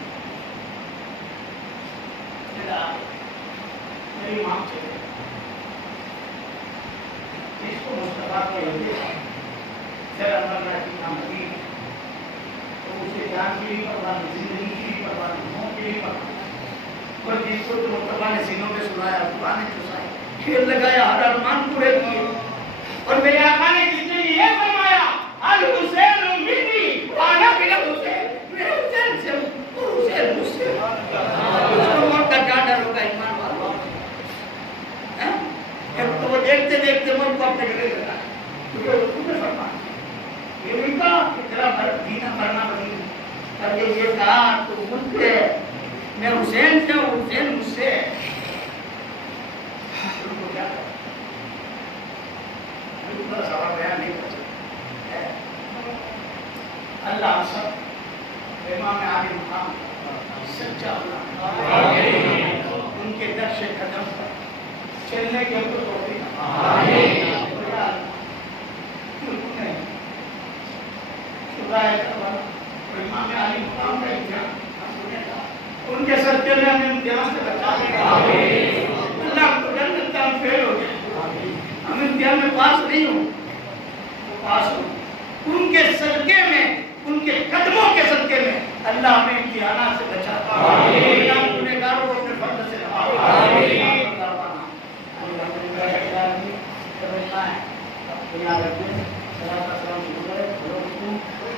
میری ماں چلے اس کو مصطفیٰ کو یہ دیا پھر اللہ کی نامدی تو اسے جان کی بھی پرواہ نہیں زندگی کی بھی پرواہ نہیں موت کی بھی پرواہ نہیں اور جس کو تو مصطفیٰ نے سینوں میں سنایا قرآن نے چسائی کھیل لگایا ہر ارمان پورے کیے اور میرے آقا نے جس نے یہ فرمایا الحسین منی وانا بن حسین میرے حسین سے اور حسین مجھ سے اس کو موت کا کیا ڈر ہوگا ایمان والو تو وہ دیکھتے دیکھتے موت کو اپنے گلے لگا کیونکہ اس کو فرمایا یہ نہیں کہا کہ تیرا جینا مرنا نہیں پر یہ کہا تو مجھ سے میں حسین سے ہوں حسین مجھ سے ان کو کیا کہا پورا سوال بیان نہیں کر سکتا اللہ سب امام علی مقام سچا اللہ ان کے درش قدم پر چلنے کے ہم کو توفیق آمین امام علی مقام کا امتحان ان کے صدقے میں ہمیں امتحان سے بچا لے اللہ کو جنت کا ہم فیل ہو گئے ہم امتحان میں پاس نہیں ہوں پاس ہوں ان کے صدقے میں ان کے قدموں کے صدقے میں اللہ ہمیں امتحانات سے بچاتا